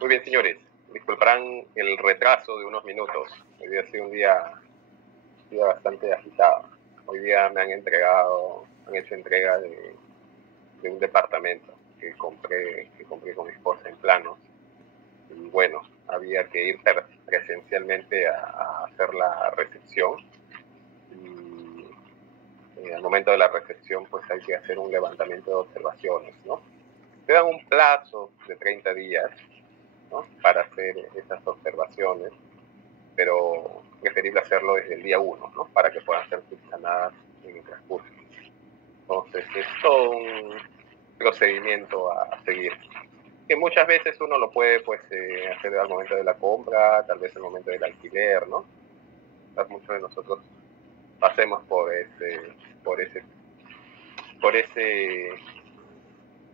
Muy bien, señores. Disculparán el retraso de unos minutos. Hoy día ha sido un día bastante agitado. Hoy día me han hecho entrega de un departamento que compré con mi esposa en Planos. Y bueno, había que ir presencialmente a hacer la recepción. Y al momento de la recepción, pues hay que hacer un levantamiento de observaciones, ¿no? Te dan un plazo de 30 días, ¿no?, para hacer esas observaciones, pero preferible hacerlo desde el día 1, ¿no?, para que puedan ser subsanadas en el transcurso. Entonces es todo un procedimiento a seguir, que muchas veces uno lo puede hacer al momento de la compra, tal vez al momento del alquiler, ¿no? Muchos de nosotros pasemos por ese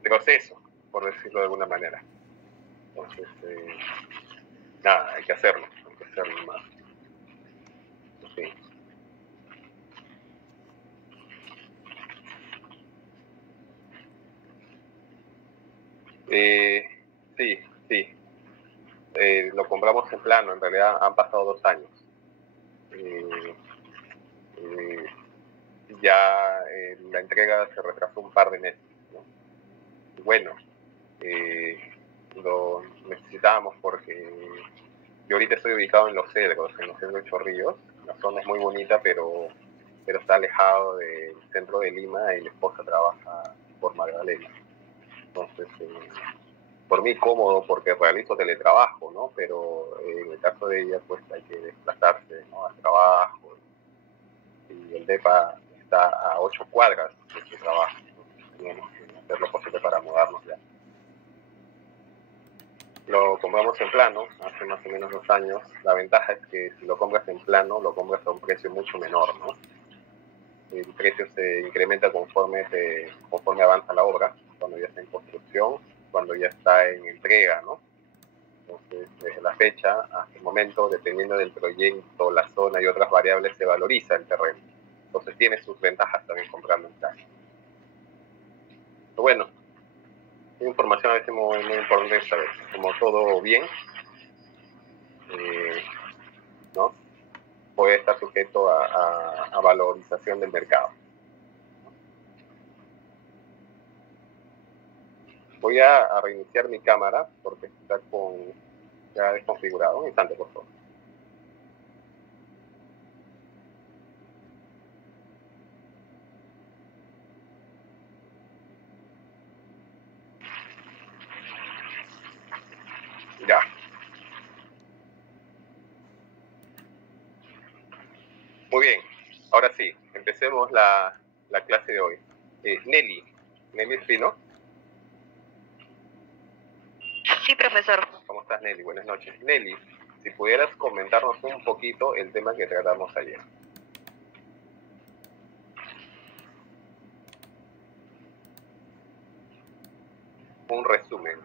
proceso, por decirlo de alguna manera. Entonces, nada, hay que hacerlo más. Sí. Sí. Lo compramos en Plano, en realidad han pasado 2 años. Ya la entrega se retrasó un par de meses, ¿no? Y bueno, lo necesitábamos porque yo ahorita estoy ubicado en Los Cedros, Chorrillos. La zona es muy bonita, pero está alejado del centro de Lima y mi esposa trabaja por Magdalena. Entonces, por mí cómodo porque realizo teletrabajo, ¿no? Pero en el caso de ella, pues hay que desplazarse, ¿no?, al trabajo. Y el DEPA está a 8 cuadras de su trabajo, ¿no? Teníamos que hacer lo posible para mudarnos ya. Lo compramos en Plano hace más o menos 2 años. La ventaja es que si lo compras en Plano, lo compras a un precio mucho menor, ¿no? El precio se incrementa conforme avanza la obra, cuando ya está en construcción, cuando ya está en entrega, ¿no? Entonces, desde la fecha hasta el momento, dependiendo del proyecto, la zona y otras variables, se valoriza el terreno. Entonces tiene sus ventajas también comprando en casa. Pero bueno, información a veces muy importante saber. Como todo bien, ¿no?, puede estar sujeto a valorización del mercado. Voy a reiniciar mi cámara porque está ya desconfigurado. Un instante, por favor. Ya. Muy bien. Ahora sí, empecemos la clase de hoy. Nelly Espino. Sí, profesor. ¿Cómo estás, Nelly? Buenas noches. Nelly, si pudieras comentarnos un poquito el tema que tratamos ayer. Un resumen.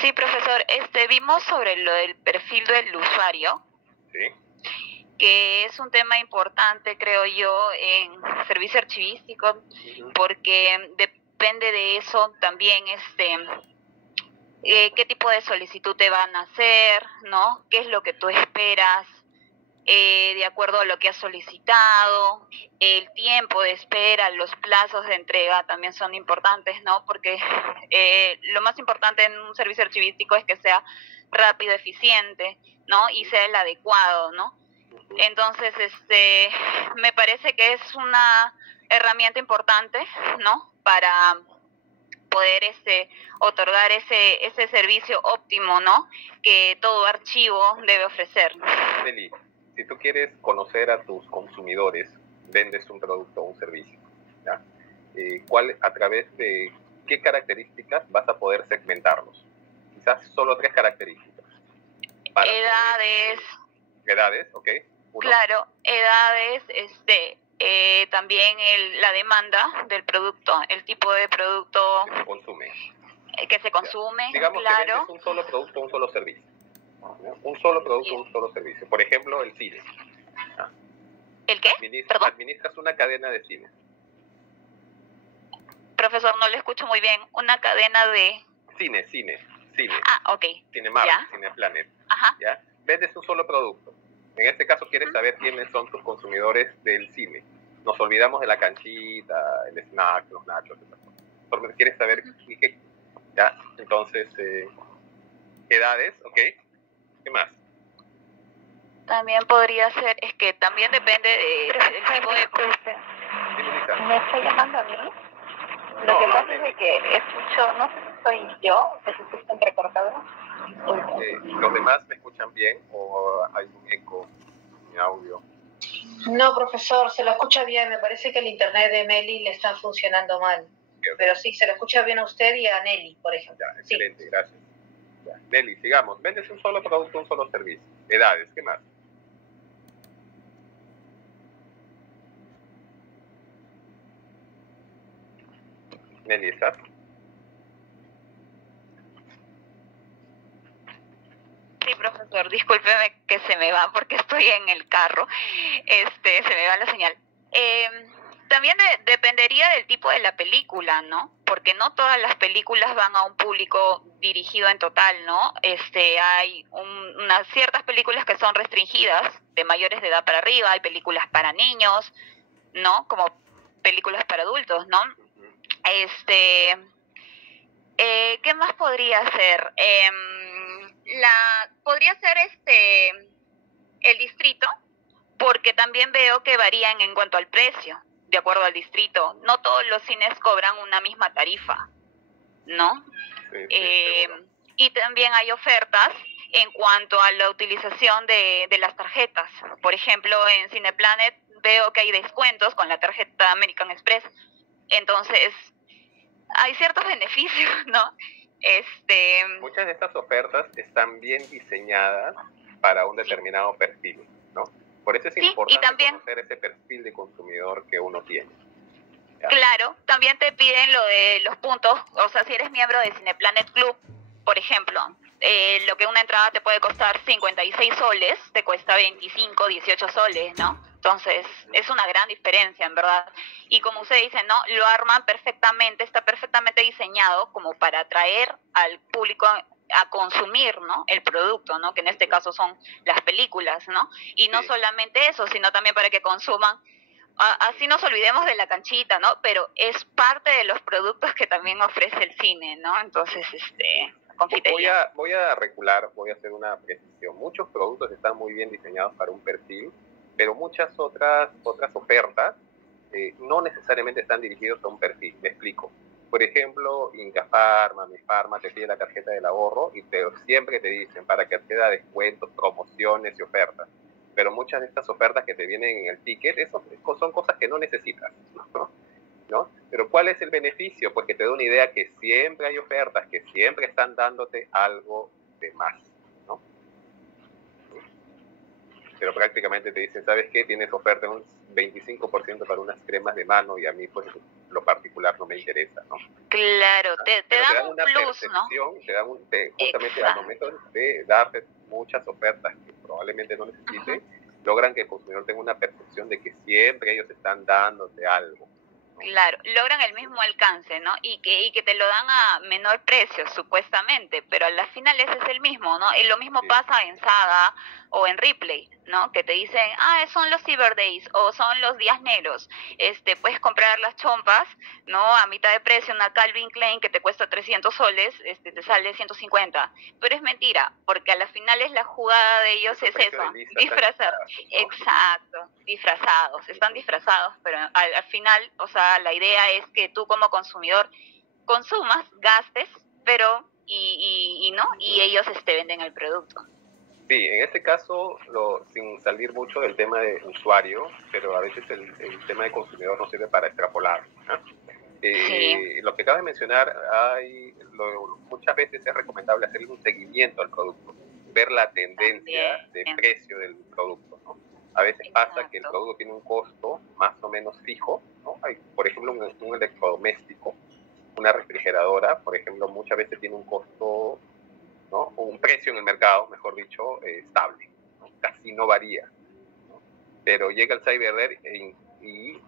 Sí, profesor. Vimos sobre lo del perfil del usuario. Sí. Que es un tema importante, creo yo, en servicio archivístico, porque depende de eso también qué tipo de solicitud te van a hacer, ¿no? ¿Qué es lo que tú esperas? De acuerdo a lo que has solicitado, el tiempo de espera, los plazos de entrega también son importantes, ¿no? Porque lo más importante en un servicio archivístico es que sea rápido, eficiente, ¿no? Y sea el adecuado, ¿no? Entonces, me parece que es una herramienta importante, ¿no?, para poder otorgar ese servicio óptimo, ¿no?, que todo archivo debe ofrecer. Nelly, si tú quieres conocer a tus consumidores, vendes un producto o un servicio, ¿ya? ¿A través de qué características vas a poder segmentarlos? Quizás solo 3 características. Edades, ok. Claro, edades, también la demanda del producto, el tipo de producto que se consume. Que se consume, Digamos claro. Que vendes un solo producto, un solo servicio. ¿no? Un solo producto, un solo servicio. Por ejemplo, el cine. ¿no? ¿El qué? Perdón. Administras una cadena de cine. Profesor, no le escucho muy bien. Una cadena de... Cine. Ah, ok. Cinemark, Cineplanet. Ajá. ¿Ya? Vendes un solo producto. En este caso quieres saber quiénes son tus consumidores del cine. Nos olvidamos de la canchita, el snack, los nachos, esas cosas. Porque quieres saber qué, ¿ya? Entonces, edades, ¿ok? ¿Qué más? También podría ser, es que también depende del tipo de... ¿Me está llamando a mí? Lo que pasa es de que escucho, no sé si soy yo, que se escucha entrecortado. ¿Los demás me escuchan bien o hay un eco en mi audio? No, profesor, se lo escucha bien. Me parece que el internet de Meli le está funcionando mal. Okay. Pero sí, se lo escucha bien a usted y a Nelly, por ejemplo. Ya, excelente, sí. Gracias. Ya. Nelly, sigamos. Vendes un solo producto, un solo servicio. Edades, ¿qué más? Nelly, ¿estás? Sí, profesor, discúlpeme que se me va porque estoy en el carro, se me va la señal. También dependería del tipo de la película, ¿no? Porque no todas las películas van a un público dirigido en total, ¿no? Hay unas ciertas películas que son restringidas, de mayores de edad para arriba, hay películas para niños, ¿no? Como películas para adultos, ¿no? ¿Qué más podría ser? Podría ser el distrito, porque también veo que varían en cuanto al precio, de acuerdo al distrito. No todos los cines cobran una misma tarifa, ¿no? Sí, y también hay ofertas en cuanto a la utilización de las tarjetas. Por ejemplo, en Cineplanet veo que hay descuentos con la tarjeta American Express. Entonces, hay ciertos beneficios, ¿no? Muchas de estas ofertas están bien diseñadas para un determinado perfil, ¿no? Por eso es importante conocer ese perfil de consumidor que uno tiene. ¿Ya? Claro, también te piden lo de los puntos, o sea, si eres miembro de Cineplanet Club, por ejemplo, lo que una entrada te puede costar 56 soles, te cuesta 25, 18 soles, ¿no? Entonces, es una gran diferencia, en verdad. Y como usted dice, ¿no? Lo arman perfectamente, está perfectamente diseñado como para atraer al público a consumir, ¿no? El producto, ¿no? Que en este caso son las películas, ¿no? Y no solamente eso, sino también para que consuman. Así nos olvidemos de la canchita, ¿no? Pero es parte de los productos que también ofrece el cine, ¿no? Entonces, confitería. Voy a recular, voy a hacer una precisión. Muchos productos están muy bien diseñados para un perfil, pero muchas otras ofertas no necesariamente están dirigidos a un perfil. Me explico. Por ejemplo, Incafarma, Mifarma te pide la tarjeta del ahorro y siempre te dicen para que acceda a descuentos, promociones y ofertas. Pero muchas de estas ofertas que te vienen en el ticket, son cosas que no necesitas, ¿no? Pero ¿cuál es el beneficio? Porque te da una idea que siempre hay ofertas, que siempre están dándote algo de más, ¿no? Pero prácticamente te dicen, ¿sabes qué? Tienes oferta de un 25% para unas cremas de mano y a mí, pues, lo particular no me interesa, ¿no? Claro, te dan un una plus, ¿no? Te dan justamente al momento de darte muchas ofertas que probablemente no necesite, logran que el consumidor tenga una percepción de que siempre ellos están dándote algo. ¿no? Claro, logran el mismo alcance, ¿no? Y que te lo dan a menor precio, supuestamente, pero al final ese es el mismo, ¿no? Y lo mismo pasa en Saga o en Ripley, ¿no? Que te dicen, son los Cyber Days o son los días negros. Puedes comprar las chompas, ¿no? A mitad de precio, una Calvin Klein que te cuesta 300 soles, te sale 150. Pero es mentira, porque a la final es la jugada de ellos, es eso, disfrazar. ¿no? Exacto, disfrazados, están disfrazados, pero al final, o sea, la idea es que tú como consumidor consumas, gastes, pero y no, y ellos venden el producto. Sí, en este caso, sin salir mucho del tema de usuario, pero a veces el tema de consumidor no sirve para extrapolar. ¿no? Lo que acabas de mencionar, muchas veces es recomendable hacer un seguimiento al producto, ver la tendencia de precio del producto. ¿no? A veces pasa que el producto tiene un costo más o menos fijo. ¿no? Hay, por ejemplo, un electrodoméstico, una refrigeradora, por ejemplo, muchas veces tiene un costo, ¿no? o un precio en el mercado, mejor dicho, estable, ¿no? Casi no varía, ¿no? Pero llega el Cyber Day y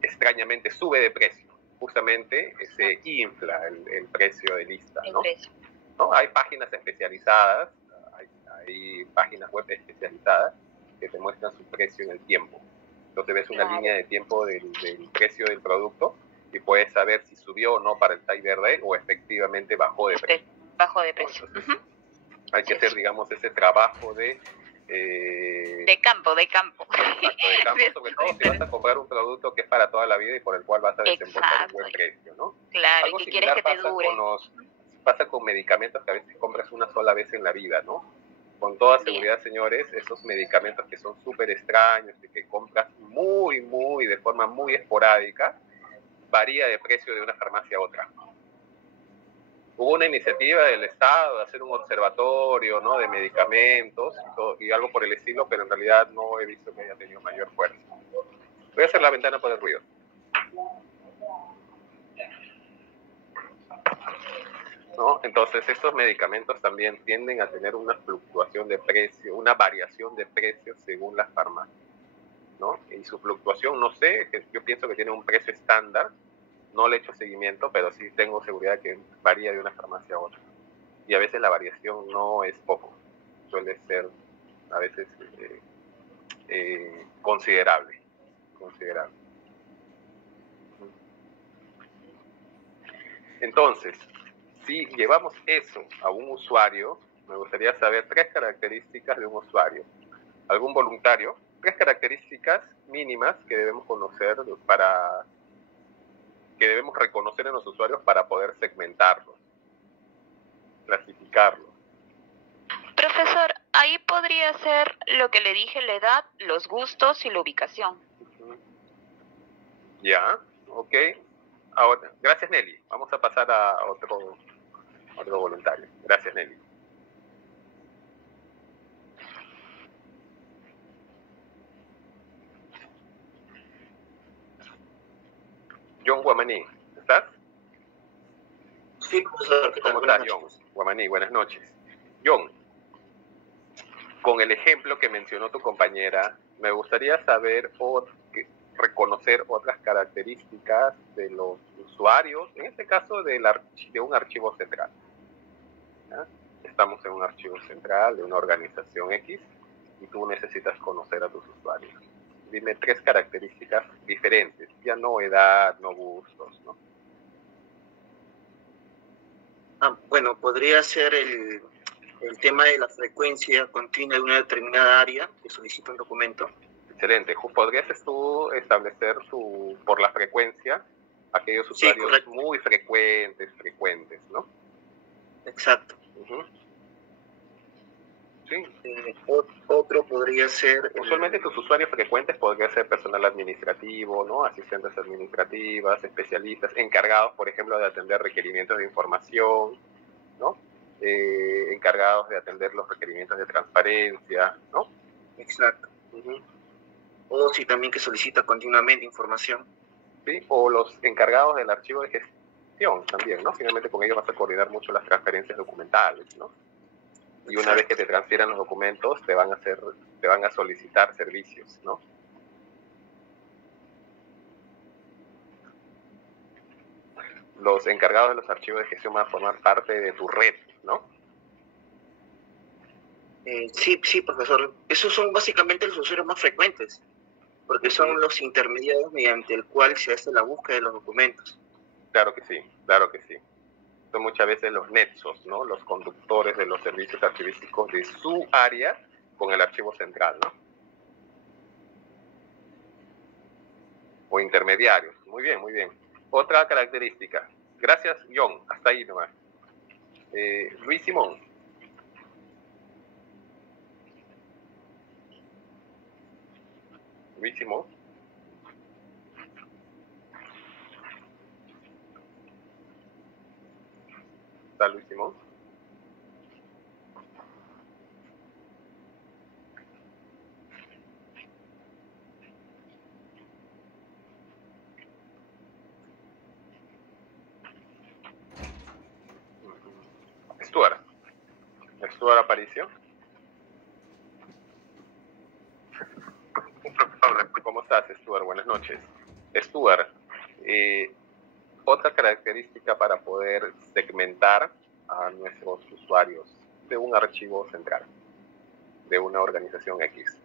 extrañamente sube de precio, justamente se infla el precio de lista, ¿no? ¿No? Hay páginas especializadas, hay páginas web especializadas que te muestran su precio en el tiempo. Entonces ves una línea de tiempo del precio del producto y puedes saber si subió o no para el Cyber Day o efectivamente bajó de precio. Bajó de precio. Entonces, hay que hacer, digamos, ese trabajo de campo. Exacto, de campo, sobre todo si vas a comprar un producto que es para toda la vida y por el cual vas a desembolsar un buen precio, ¿no? Claro, algo y que quieres que te dure. Pasa con medicamentos que a veces compras una sola vez en la vida, ¿no? Con toda seguridad, señores, esos medicamentos que son súper extraños y que compras de forma muy esporádica, varía de precio de una farmacia a otra. Hubo una iniciativa del Estado de hacer un observatorio, ¿no?, de medicamentos y algo por el estilo, pero en realidad no he visto que haya tenido mayor fuerza. Voy a hacer la ventana por el ruido. ¿No? Entonces, estos medicamentos también tienden a tener una fluctuación de precio, una variación de precios según las farmacias, ¿no? Y su fluctuación, no sé, yo pienso que tiene un precio estándar. No le he hecho seguimiento, pero sí tengo seguridad que varía de una farmacia a otra. Y a veces la variación no es poco, suele ser a veces considerable. Entonces, si llevamos eso a un usuario, me gustaría saber 3 características de un usuario. Algún voluntario, 3 características mínimas que debemos conocer que debemos reconocer en los usuarios para poder segmentarlos, clasificarlos. Profesor, ahí podría ser lo que le dije, la edad, los gustos y la ubicación. Ya, ok. Ahora, gracias, Nelly. Vamos a pasar a otro voluntario. Gracias, Nelly. John Guamaní, ¿estás? Sí, profesor. ¿Cómo estás, John? Guamaní, buenas noches. John, con el ejemplo que mencionó tu compañera, me gustaría saber reconocer otras características de los usuarios, en este caso de un archivo central. ¿Ya? Estamos en un archivo central de una organización X y tú necesitas conocer a tus usuarios. Dime 3 características diferentes, ya no edad, no gustos, ¿no? Bueno, podría ser el tema de la frecuencia continua de una determinada área que solicita un documento. Excelente. ¿Podrías tú establecer por la frecuencia aquellos usuarios muy frecuentes, ¿no? Exacto. Sí. Otro podría ser... Usualmente tus usuarios frecuentes podría ser personal administrativo, ¿no? Asistentes administrativas, especialistas, encargados, por ejemplo, de atender requerimientos de información, ¿no? Encargados de atender los requerimientos de transparencia, ¿no? Exacto. O si también que solicita continuamente información. Sí, o los encargados del archivo de gestión también, ¿no? Finalmente con ellos vas a coordinar mucho las transferencias documentales, ¿no? Y una vez que te transfieran los documentos, te van a solicitar servicios, ¿no? Los encargados de los archivos de gestión van a formar parte de tu red, ¿no? Sí, profesor. Esos son básicamente los usuarios más frecuentes, porque son los intermediarios mediante el cual se hace la búsqueda de los documentos. Claro que sí, claro que sí. Son muchas veces los nexos, ¿no? Los conductores de los servicios archivísticos de su área con el archivo central, ¿no? O intermediarios. Muy bien, muy bien. Otra característica. Gracias, John. Hasta ahí nomás. Luis Simón. Luis Simón. ¿Está Luis Simón? Stuart. Stuart Aparicio. ¿Cómo estás, Stuart? Buenas noches. Stuart, otra característica para poder segmentar a nuestros usuarios de un archivo central, de una organización X.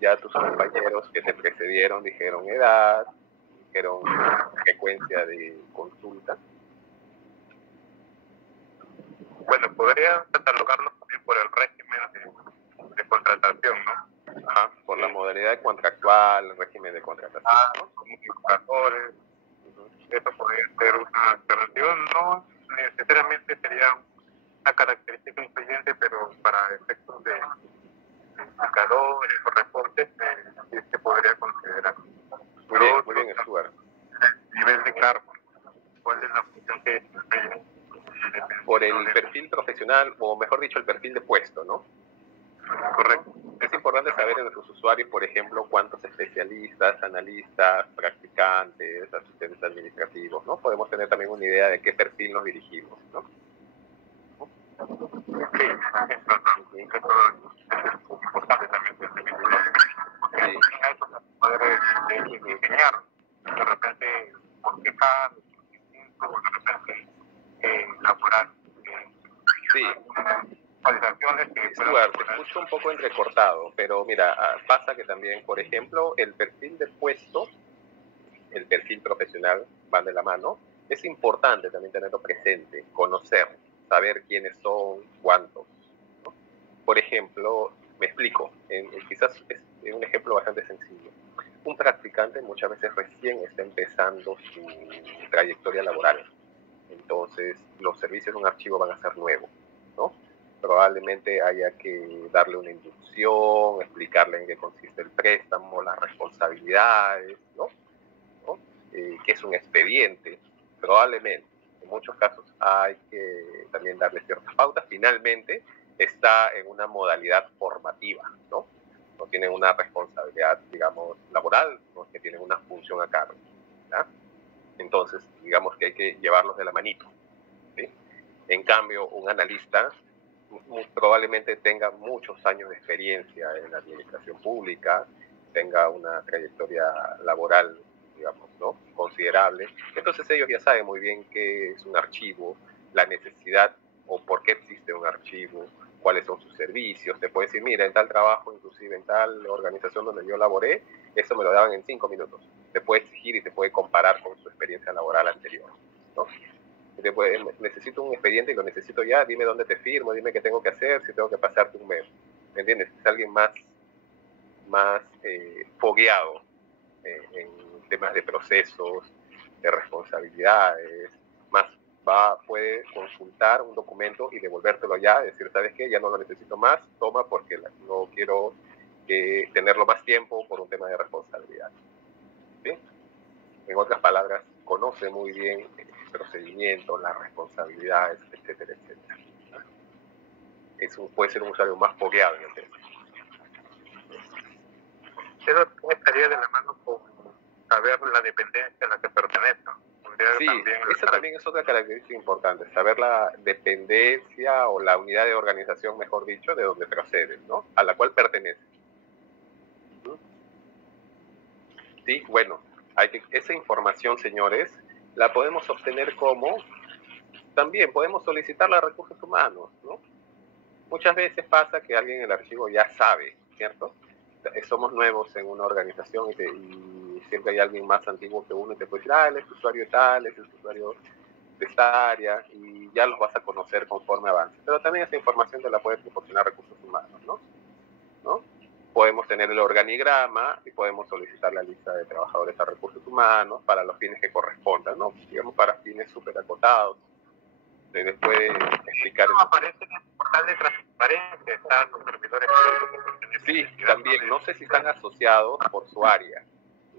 Ya tus compañeros que te precedieron dijeron edad, dijeron frecuencia de consulta. Bueno, podría catalogarlos también por el régimen de contratación, ¿no? Ajá, por la modalidad contractual, el régimen de contratación. ¿No? Como indicadores. Eso podría ser una alternativa. No necesariamente sería una característica influyente, pero para efectos de indicadores o reportes sí se podría considerar. Muy bien, Stuart. Nivel de cargo. ¿Cuál es la función que desempeña? Por el perfil profesional, o mejor dicho, el perfil de puesto, ¿no? Correcto. Es importante saber en nuestros usuarios, por ejemplo, cuántos especialistas, analistas, practicantes, asistentes administrativos, ¿no? Podemos tener también una idea de qué perfil nos dirigimos, ¿no? Sí, eso es importante también. Sí. Eso poder diseñar, de repente, por quejar, o de repente, elaborar. Sí. Que Stuart, te escucho un poco entrecortado, pero mira, pasa que también, por ejemplo, el perfil de puesto, el perfil profesional, van de la mano. Es importante también tenerlo presente, conocer, saber quiénes son, cuántos, ¿no? Por ejemplo, me explico, quizás es un ejemplo bastante sencillo. Un practicante muchas veces recién está empezando su trayectoria laboral, entonces los servicios de un archivo van a ser nuevos, ¿no? Probablemente haya que darle una inducción, explicarle en qué consiste el préstamo, las responsabilidades, ¿no? Qué es un expediente. Probablemente, en muchos casos hay que también darle ciertas pautas. Finalmente, está en una modalidad formativa, ¿no? No tienen una responsabilidad, digamos, laboral, no es que tienen una función a cargo, ¿ya? Entonces, digamos que hay que llevarlos de la manito, ¿sí? En cambio, un analista probablemente tenga muchos años de experiencia en la administración pública, tenga una trayectoria laboral, digamos, ¿no?, considerable. Entonces ellos ya saben muy bien qué es un archivo, la necesidad o por qué existe un archivo, cuáles son sus servicios. Te puede decir, mira, en tal trabajo, inclusive en tal organización donde yo laboré, eso me lo daban en 5 minutos. Te puede exigir y te puede comparar con su experiencia laboral anterior, ¿no? Necesito un expediente y lo necesito ya, dime dónde te firmo, dime qué tengo que hacer, si tengo que pasarte un mail. ¿Me entiendes? Es alguien más fogueado en temas de procesos, de responsabilidades, más puede consultar un documento y devolvértelo ya, decir, ¿sabes qué? Ya no lo necesito más, toma, porque no quiero tenerlo más tiempo por un tema de responsabilidad, ¿sí? En otras palabras, conoce muy bien el procedimiento, las responsabilidades, etcétera, etcétera. Puede ser un usuario más fogueado en el tema. Eso estaría de la mano con saber la dependencia a la que pertenece. Sí, esa también es otra característica importante, saber la dependencia o la unidad de organización, mejor dicho, de donde procedes, ¿no?, a la cual pertenece. Sí, bueno, esa información, señores, la podemos obtener como, también podemos solicitarla a recursos humanos, ¿no? Muchas veces pasa que alguien en el archivo ya sabe, ¿cierto? Somos nuevos en una organización y siempre hay alguien más antiguo que uno y te puede decir, él es usuario tal, es el usuario de esta área, y ya los vas a conocer conforme avance. Pero también esa información te la puede proporcionar recursos humanos, ¿no? Podemos tener el organigrama y podemos solicitar la lista de trabajadores a recursos humanos para los fines que correspondan, ¿no? Digamos, para fines súper acotados. Se les puede explicar. No aparece en el portal de transparencia, están los servidores públicos. Sí, también, no sé si están asociados por su área.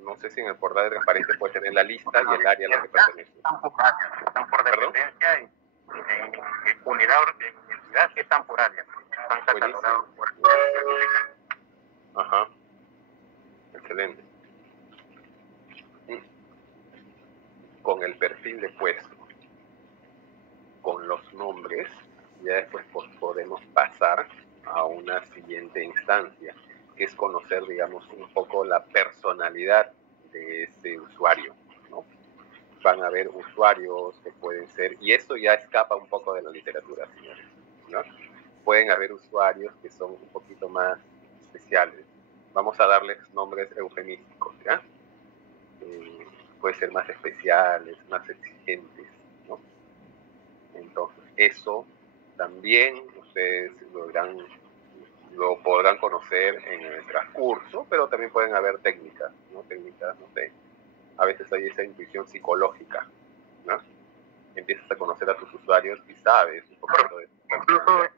No sé si en el portal de transparencia puede tener la lista y el área a la que pertenece. Están por dependencia y en unidad, en entidad que están por área. Están catalogados por Ajá. Excelente. Con el perfil de puesto, con los nombres, Ya después podemos pasar a una siguiente instancia, que es conocer, digamos, un poco la personalidad de ese usuario, ¿no? Van a haber usuarios que pueden ser, y esto ya escapa un poco de la literatura, señores, ¿no? Pueden haber usuarios que son un poquito más especiales. Vamos a darles nombres eufemísticos, ¿ya? Puede ser más especiales, más exigentes, ¿no? Entonces, eso también ustedes lo podrán conocer en el transcurso, pero también pueden haber técnicas, ¿no? Técnicas, no sé, a veces hay esa intuición psicológica, ¿no? Empiezas a conocer a tus usuarios y sabes un poquito de... Incluso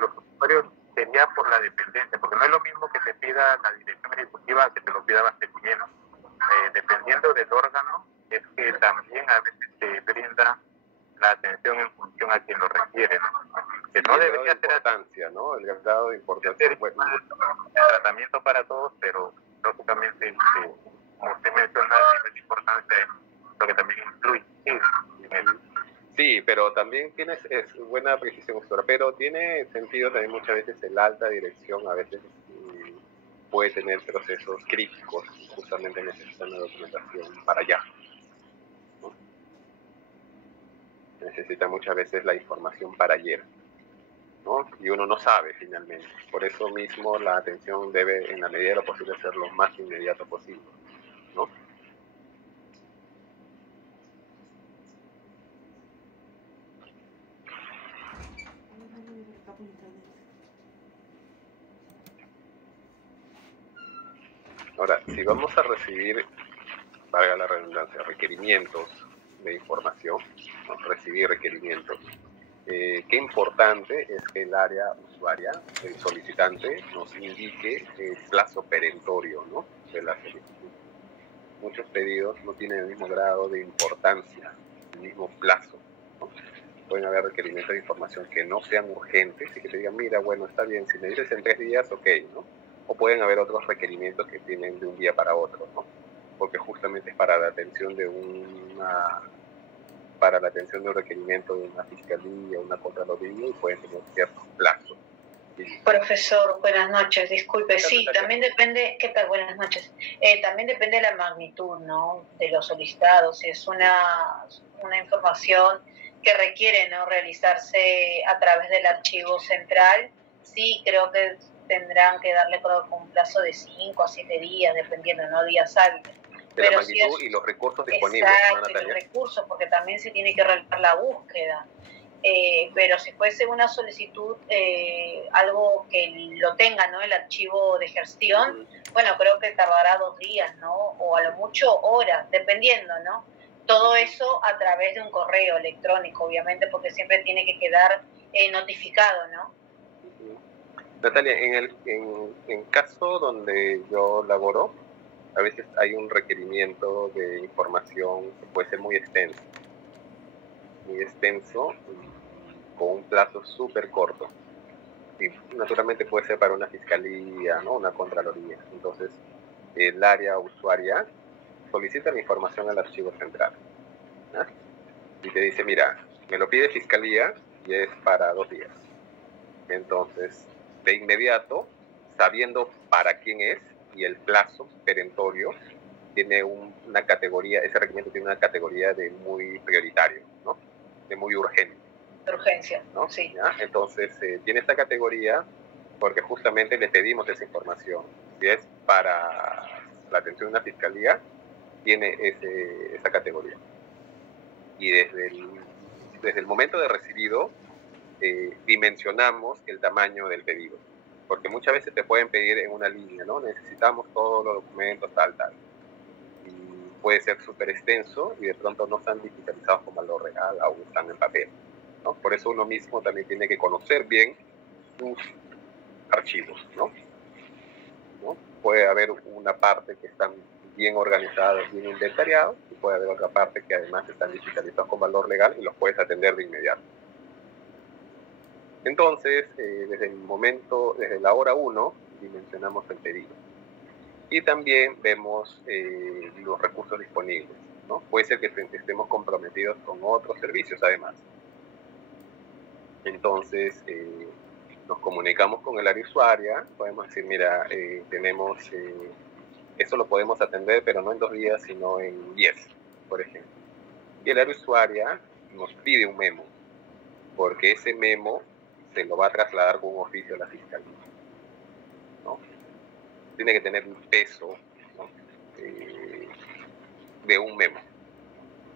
los usuarios sería por la dependencia, porque no es lo mismo que te pida la dirección ejecutiva que te lo pida abastecimiento. Dependiendo del órgano, es que también a veces te brinda la atención en función a quien lo requiere, ¿no? Que sí, no debería ser importancia, ¿no? El grado de importancia. Bueno, el tratamiento para todos, pero lógicamente, como usted menciona, el nivel de importancia es lo que también influye. Sí, pero también es buena precisión, doctora, pero tiene sentido también muchas veces el alta dirección, a veces puede tener procesos críticos, justamente necesitan la documentación para allá, ¿no? Necesita muchas veces la información para ayer, ¿no? Y uno no sabe finalmente. Por eso mismo la atención debe, en la medida de lo posible, ser lo más inmediato posible, ¿no? Ahora, si vamos a recibir, valga la redundancia, requerimientos de información, ¿no? Recibir requerimientos. Qué importante es que el área usuaria, el solicitante, nos indique el plazo perentorio, ¿no? De la solicitud. Muchos pedidos no tienen el mismo grado de importancia, el mismo plazo, ¿no? Pueden haber requerimientos de información que no sean urgentes y que te digan, mira, bueno, está bien, si me dices en 3 días, ok, ¿no? O pueden haber otros requerimientos que tienen de un día para otro, ¿no? Porque justamente es para la atención de un requerimiento de una fiscalía, una contraloría, y pueden tener ciertos plazos. Profesor, buenas noches, disculpe, sí, también depende, ¿qué tal? Buenas noches. También depende de la magnitud, ¿no?, de los solicitados. Si es una información que requiere, ¿no?, realizarse a través del archivo central, sí, creo que tendrán que darle un plazo de 5 a 7 días, dependiendo, ¿no?, días hábiles. De la magnitud si y los recursos disponibles. Exacto, y los recursos, porque también se tiene que realizar la búsqueda. Pero si fuese una solicitud, algo que lo tenga, ¿no?, el archivo de gestión, bueno, creo que tardará 2 días, ¿no?, o a lo mucho horas, dependiendo, ¿no? Todo eso a través de un correo electrónico, obviamente, porque siempre tiene que quedar notificado, ¿no? Natalia, en caso donde yo laboro, a veces hay un requerimiento de información que puede ser muy extenso, con un plazo súper corto. Y naturalmente puede ser para una fiscalía, ¿no?, una contraloría. Entonces, el área usuaria solicita la información al archivo central, ¿no? Y te dice, mira, me lo pide fiscalía y es para 2 días. Entonces, de inmediato, sabiendo para quién es y el plazo perentorio, tiene una categoría, ese requerimiento tiene una categoría de muy prioritario, ¿no?, de muy urgente. De urgencia, ¿no? Sí. ¿Ya? Entonces, tiene esta categoría porque justamente le pedimos esa información. Si es para la atención de una fiscalía, tiene esa categoría. Y desde el momento de recibido, dimensionamos el tamaño del pedido. Porque muchas veces te pueden pedir en una línea, ¿no? Necesitamos todos los documentos, tal. Y puede ser súper extenso y de pronto no están digitalizados con valor real, aún están en papel, ¿no? Por eso uno mismo también tiene que conocer bien sus archivos, ¿no? Puede haber una parte que están bien organizados, bien inventariados, y puede haber otra parte que además están digitalizados con valor legal y los puedes atender de inmediato. Entonces, desde la hora 1, dimensionamos el pedido. Y también vemos los recursos disponibles, ¿no? Puede ser que estemos comprometidos con otros servicios además. Entonces, nos comunicamos con el área usuaria, podemos decir, mira, tenemos, esto lo podemos atender, pero no en 2 días, sino en 10, por ejemplo. Y el área usuaria nos pide un memo, porque ese memo se lo va a trasladar con un oficio a la fiscalía, ¿no? Tiene que tener un peso, ¿no? De un memo.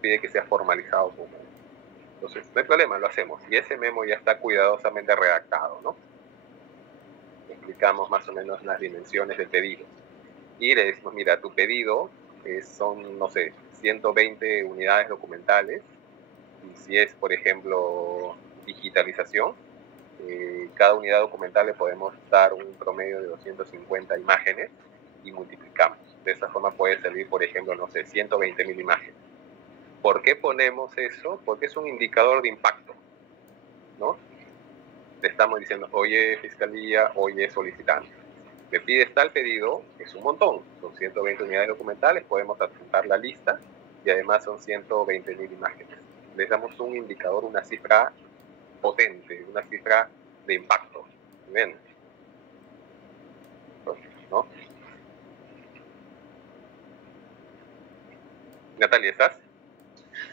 Pide que sea formalizado como. Entonces, no hay problema, lo hacemos. Y ese memo ya está cuidadosamente redactado, ¿no? Explicamos más o menos las dimensiones del pedido. Y le decimos, mira, tu pedido son, no sé, 120 unidades documentales. Y si es, por ejemplo, digitalización, cada unidad documental le podemos dar un promedio de 250 imágenes y multiplicamos. De esa forma puede salir, por ejemplo, no sé, 120.000 imágenes. ¿Por qué ponemos eso? Porque es un indicador de impacto, ¿no? Le estamos diciendo, oye, fiscalía, oye, solicitante, me pides tal pedido, es un montón, son 120 unidades documentales, podemos adjuntar la lista y además son 120.000 imágenes. Les damos un indicador, una cifra potente, una cifra de impacto. ¿Ven? ¿No? Natalia, ¿estás?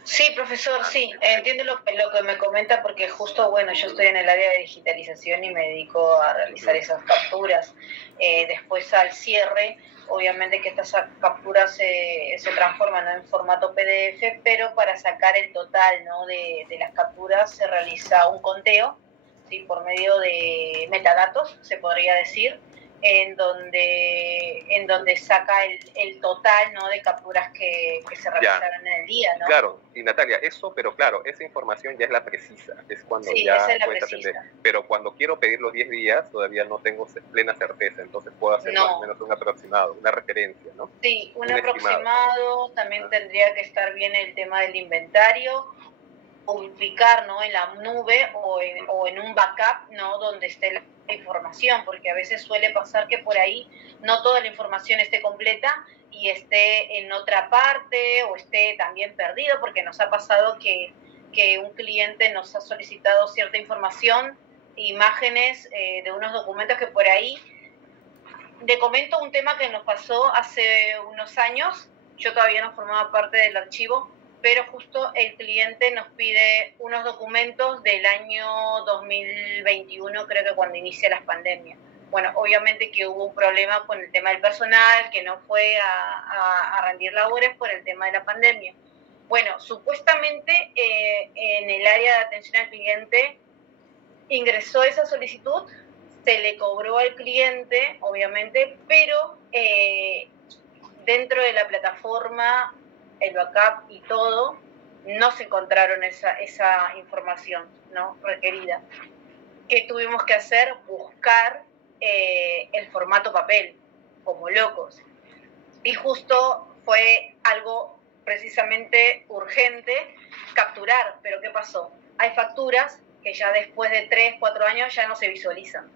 Sí, profesor, sí, entiendo lo que me comenta porque justo, bueno, yo estoy en el área de digitalización y me dedico a realizar esas capturas. Después al cierre, obviamente que estas capturas se transforman, ¿no?, en formato PDF, pero para sacar el total, ¿no?, de las capturas se realiza un conteo, ¿sí?, por medio de metadatos, se podría decir, en donde saca el total, ¿no?, de capturas que se realizaron en el día, ¿no? Claro, y Natalia, eso, pero claro, esa información ya es la precisa, es cuando sí, ya es puedes atender. Pero cuando quiero pedir los 10 días, todavía no tengo plena certeza, entonces puedo hacer más o menos un aproximado, una referencia, ¿no? Sí, un aproximado, también tendría que estar bien el tema del inventario, ubicar, ¿no?, en la nube o en un backup, ¿no?, donde esté la información, porque a veces suele pasar que por ahí no toda la información esté completa y esté en otra parte o esté también perdido, porque nos ha pasado que un cliente nos ha solicitado cierta información, imágenes de unos documentos que por ahí. Te comento un tema que nos pasó hace unos años. Yo todavía no formaba parte del archivo, pero justo el cliente nos pide unos documentos del año 2021, creo que cuando inicia la pandemia. Bueno, obviamente que hubo un problema con el tema del personal, que no fue a rendir labores por el tema de la pandemia. Bueno, supuestamente en el área de atención al cliente ingresó esa solicitud, se le cobró al cliente, obviamente, pero dentro de la plataforma, el backup y todo, no se encontraron esa información, ¿no?, requerida. ¿Qué tuvimos que hacer? Buscar el formato papel, como locos. Y justo fue algo precisamente urgente capturar, pero ¿qué pasó? Hay facturas que ya después de 3, 4 años ya no se visualizan.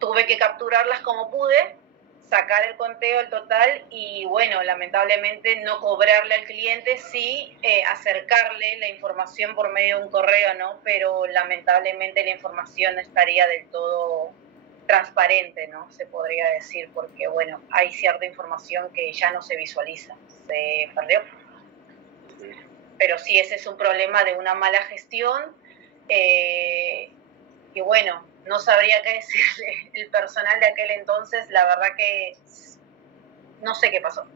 Tuve que capturarlas como pude, sacar el conteo, el total, y bueno, lamentablemente no cobrarle al cliente, sí acercarle la información por medio de un correo, ¿no? Pero lamentablemente la información no estaría del todo transparente, ¿no?, se podría decir, porque bueno, hay cierta información que ya no se visualiza, se perdió. Pero sí, ese es un problema de una mala gestión, y bueno, no sabría qué decirle el personal de aquel entonces, la verdad que no sé qué pasó.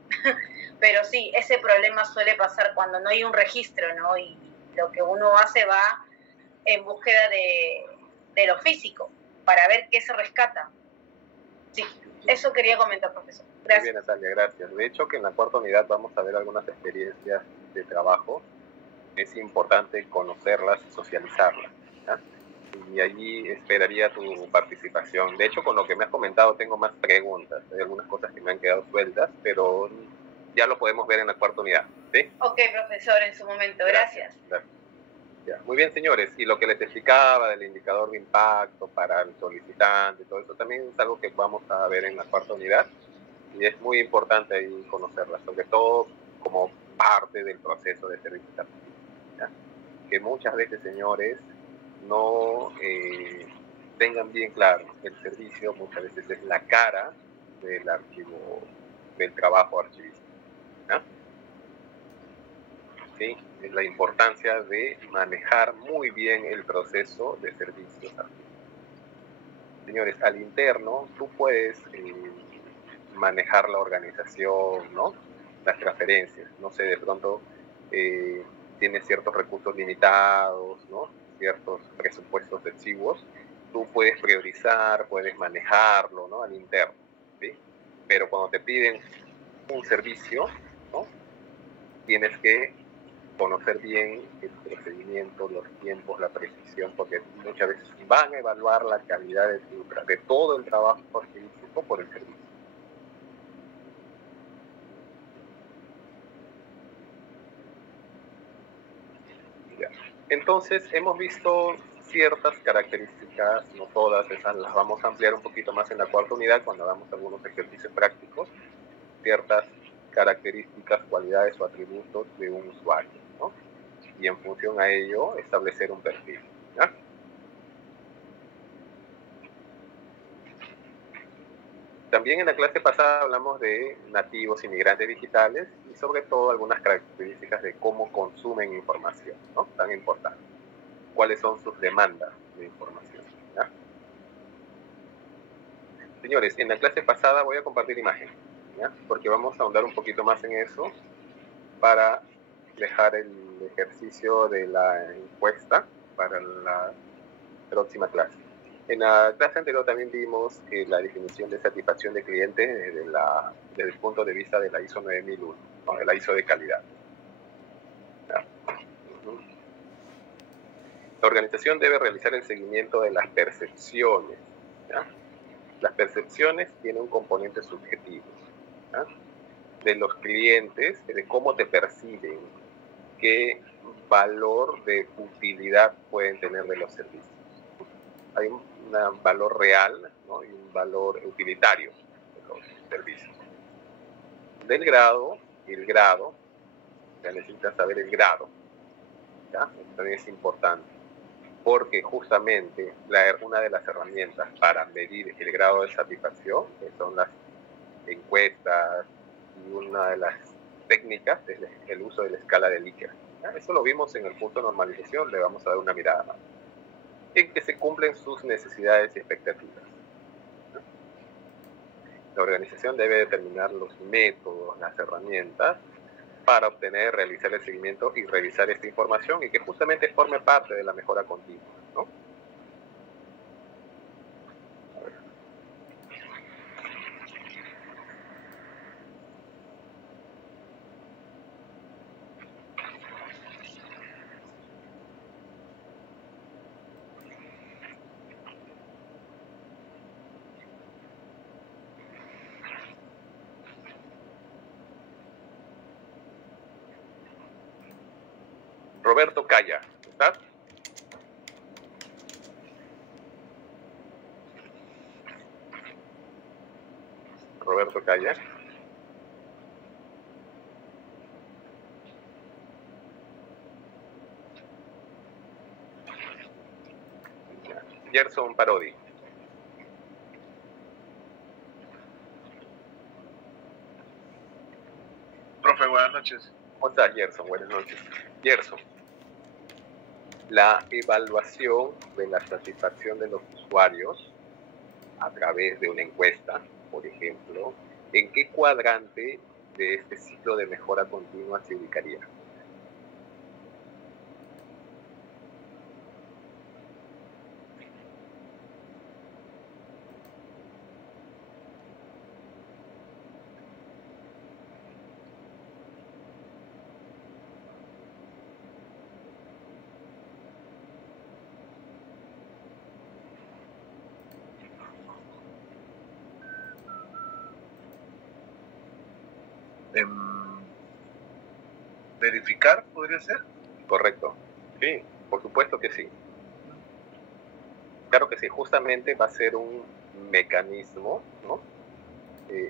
Pero sí, ese problema suele pasar cuando no hay un registro, ¿no? Y lo que uno hace va en búsqueda de lo físico, para ver qué se rescata. Sí, eso quería comentar, profesor. Gracias. Muy bien, Natalia, gracias. De hecho, que en la cuarta unidad vamos a ver algunas experiencias de trabajo. Es importante conocerlas y socializarlas, ¿ya? Y allí esperaría tu participación. De hecho, con lo que me has comentado tengo más preguntas. Hay algunas cosas que me han quedado sueltas, pero ya lo podemos ver en la cuarta unidad, ¿sí? Ok, profesor, en su momento. Gracias. Ya. Muy bien, señores. Y lo que les explicaba del indicador de impacto para el solicitante, todo eso también es algo que vamos a ver en la cuarta unidad. Y es muy importante ahí conocerla, sobre todo como parte del proceso de servicio. ¿Ya? que muchas veces, señores, no tengan bien claro. El servicio muchas veces es la cara del archivo, del trabajo archivístico. ¿Ya? ¿Sí? Es la importancia de manejar muy bien el proceso de servicios archivísticos. Señores, al interno tú puedes manejar la organización, ¿no? Las transferencias, no sé, de pronto tienes ciertos recursos limitados, ¿no? Ciertos presupuestos exiguos, tú puedes priorizar, puedes manejarlo, ¿no? Al interno, ¿sí? Pero cuando te piden un servicio, ¿no? Tienes que conocer bien el procedimiento, los tiempos, la precisión, porque muchas veces van a evaluar la calidad de todo el trabajo archivístico por el servicio. Ya. Entonces, hemos visto ciertas características, no todas, esas las vamos a ampliar un poquito más en la cuarta unidad cuando hagamos algunos ejercicios prácticos, ciertas características, cualidades o atributos de un usuario, ¿no? Y en función a ello, establecer un perfil, ¿ya? También en la clase pasada hablamos de nativos inmigrantes digitales y sobre todo algunas características de cómo consumen información, ¿no? Tan importante. ¿Cuáles son sus demandas de información? ¿Ya? Señores, en la clase pasada voy a compartir imagen, ¿ya? Porque vamos a ahondar un poquito más en eso para dejar el ejercicio de la encuesta para la próxima clase. En la clase anterior también vimos la definición de satisfacción de cliente desde el punto de vista de la ISO 9001, ¿no? De la ISO de calidad. ¿Ya? La organización debe realizar el seguimiento de las percepciones. ¿Ya? Las percepciones tienen un componente subjetivo, ¿ya? De los clientes, de cómo te perciben, qué valor de utilidad pueden tener de los servicios. Hay un valor real, ¿no? Y un valor utilitario de los servicios. Del grado, el grado, ya necesitas saber el grado, ¿ya? Esto también es importante, porque justamente una de las herramientas para medir el grado de satisfacción, que son las encuestas, y una de las técnicas es el uso de la escala de Likert. ¿Ya? Eso lo vimos en el curso de normalización, le vamos a dar una mirada más. En que se cumplen sus necesidades y expectativas. ¿No? La organización debe determinar los métodos, las herramientas para obtener, realizar el seguimiento y revisar esta información y que justamente forme parte de la mejora continua, ¿no? Roberto Calla, ¿estás? Roberto Calla. Gerson Parodi. Profe, buenas noches. ¿Cómo estás, Gerson? Buenas noches. Gerson, la evaluación de la satisfacción de los usuarios a través de una encuesta, por ejemplo, ¿en qué cuadrante de este ciclo de mejora continua se ubicaría? ¿Verificar podría ser? Correcto. Sí, por supuesto que sí. Claro que sí, justamente va a ser un mecanismo, ¿no?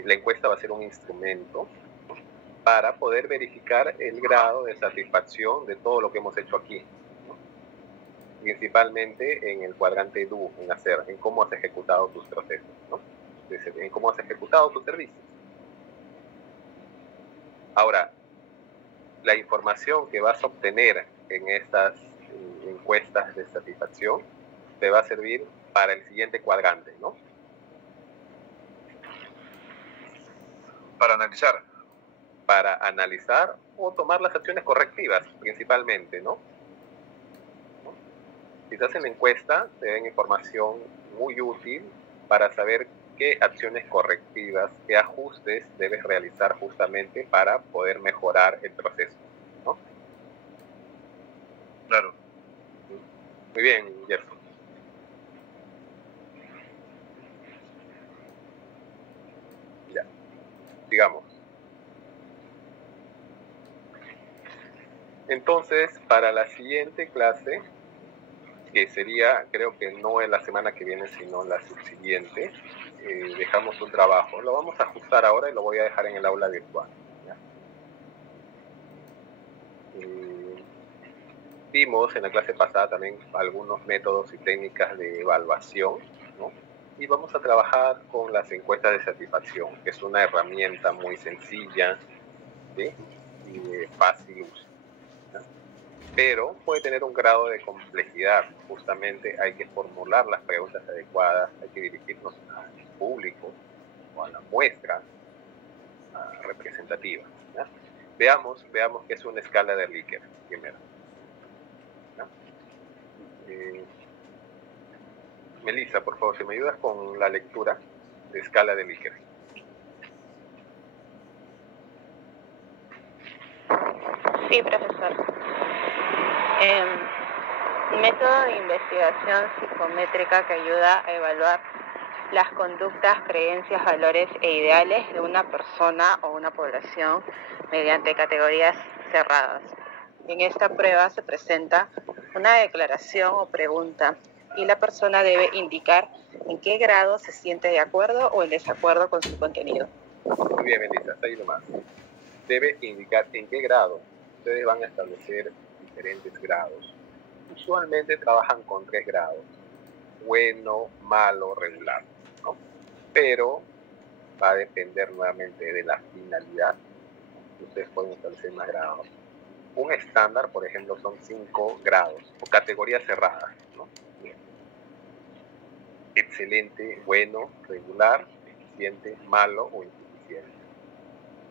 La encuesta va a ser un instrumento, ¿no? Para poder verificar el grado de satisfacción de todo lo que hemos hecho aquí, ¿no? principalmente en el cuadrante DO, en hacer, en cómo has ejecutado tus procesos, ¿no? En cómo has ejecutado tus servicios. Ahora, la información que vas a obtener en estas encuestas de satisfacción te va a servir para el siguiente cuadrante, ¿no? Para analizar. Para analizar o tomar las acciones correctivas, principalmente, ¿no? Quizás en la encuesta te den información muy útil para saber qué acciones correctivas, qué ajustes debes realizar justamente para poder mejorar el proceso, ¿no? Claro. Muy bien, Gerson. Ya, sigamos. Entonces, para la siguiente clase, que sería, creo que no en la semana que viene, sino la subsiguiente, dejamos un trabajo. Lo vamos a ajustar ahora y lo voy a dejar en el aula virtual, ¿ya? Vimos en la clase pasada también algunos métodos y técnicas de evaluación, ¿no? Y vamos a trabajar con las encuestas de satisfacción, que es una herramienta muy sencilla, ¿sí? Y de fácil uso, ¿no? Pero puede tener un grado de complejidad. Justamente hay que formular las preguntas adecuadas, hay que dirigirnos al público o a la muestra representativa, ¿no? Veamos qué es una escala de Likert primero, ¿no? Melissa, por favor, si me ayudas con la lectura de escala de Likert. Sí, profesor. Método de investigación psicométrica que ayuda a evaluar las conductas, creencias, valores e ideales de una persona o una población mediante categorías cerradas. En esta prueba se presenta una declaración o pregunta y la persona debe indicar en qué grado se siente de acuerdo o en desacuerdo con su contenido. Muy bien, Melissa, está ahí nomás. Debe indicar en qué grado. Ustedes van a establecer diferentes grados. Usualmente trabajan con 3 grados: bueno, malo, regular, ¿no? Pero va a depender nuevamente de la finalidad. Ustedes pueden establecer más grados. Un estándar, por ejemplo, son 5 grados o categorías cerradas, ¿no? Bien. Excelente, bueno, regular, eficiente, malo o insuficiente.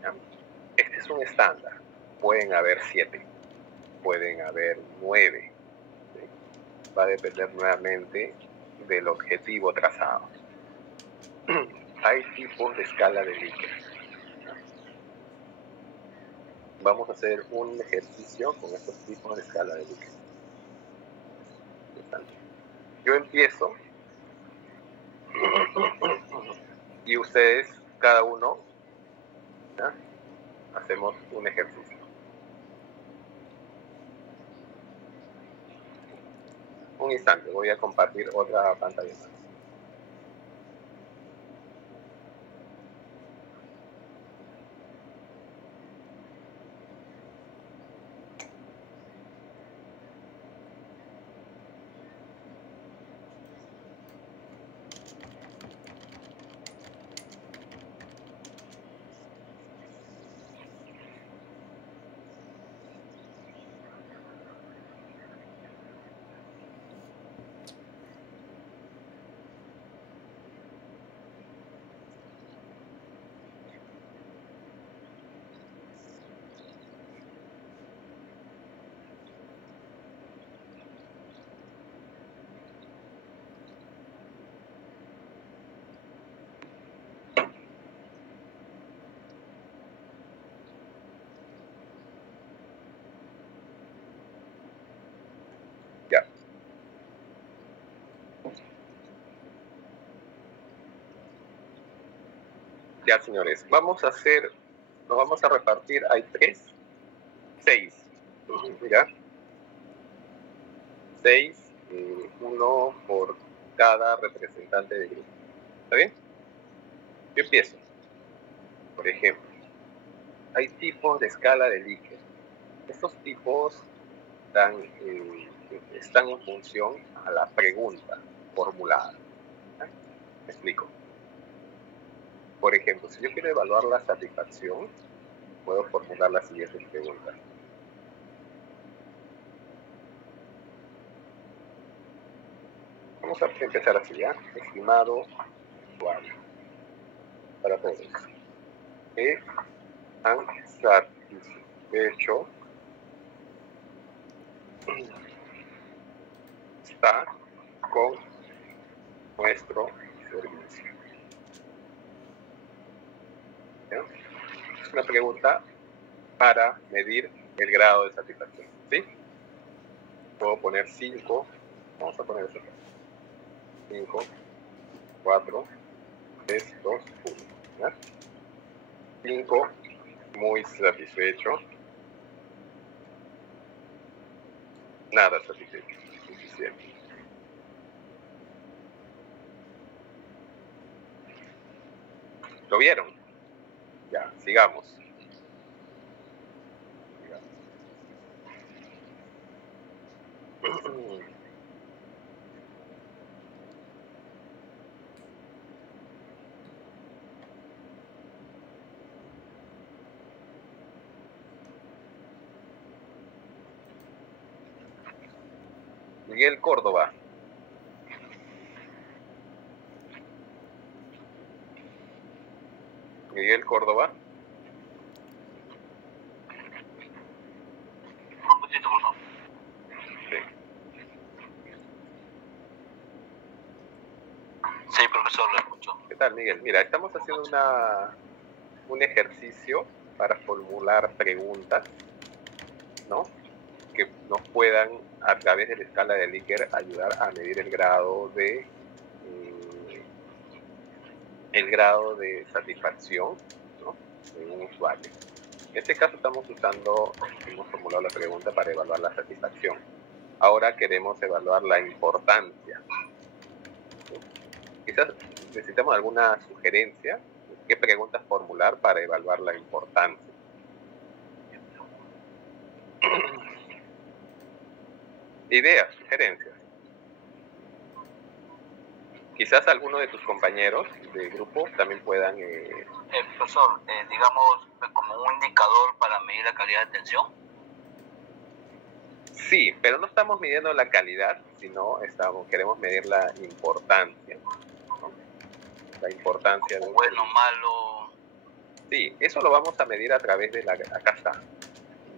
¿Ya? Este es un estándar. Pueden haber 7, pueden haber 9. ¿Sí? Va a depender nuevamente del objetivo trazado. Hay tipos de escala de Likert. Vamos a hacer un ejercicio con estos tipos de escala de Likert. Yo empiezo y ustedes, cada uno, ¿ya? Hacemos un ejercicio. Un instante, voy a compartir otra pantalla más. Ya. Ya, señores, nos vamos a repartir, hay 6, ¿ya? 6, uno por cada representante del grupo. ¿Está bien? Yo empiezo. Por ejemplo, hay tipos de escala de Likert. Estos tipos dan están en función a la pregunta formulada. Me explico. Por ejemplo, si yo quiero evaluar la satisfacción, puedo formular las siguientes preguntas. Vamos a empezar así, ¿ya? Estimado usuario, para todos. ¿Qué han satisfecho está con nuestro servicio? ¿Ya? Es una pregunta para medir el grado de satisfacción, ¿sí? Puedo poner 5, vamos a poner eso acá. 5, 4, 3, 2, 1. ¿Ya? 5, muy satisfecho. Nada satisfecho, suficiente. ¿Lo vieron? Ya, sigamos. Miguel Córdoba. Miguel Córdoba. Sí. Sí, profesor, lo escucho. ¿Qué tal, Miguel? Mira, estamos haciendo un ejercicio para formular preguntas, ¿no? Que nos puedan, a través de la escala de Likert, ayudar a medir el grado de satisfacción, ¿no?, de un usuario. En este caso hemos formulado la pregunta para evaluar la satisfacción. Ahora queremos evaluar la importancia. ¿Sí? Quizás necesitamos alguna sugerencia. ¿Qué preguntas formular para evaluar la importancia? Ideas, sugerencias. Quizás alguno de tus compañeros de grupo también puedan... profesor, digamos, como un indicador para medir la calidad de atención. Sí, pero no estamos midiendo la calidad, sino queremos medir la importancia, ¿no? La importancia de... Bueno, malo. Sí, eso lo vamos a medir a través de acá está,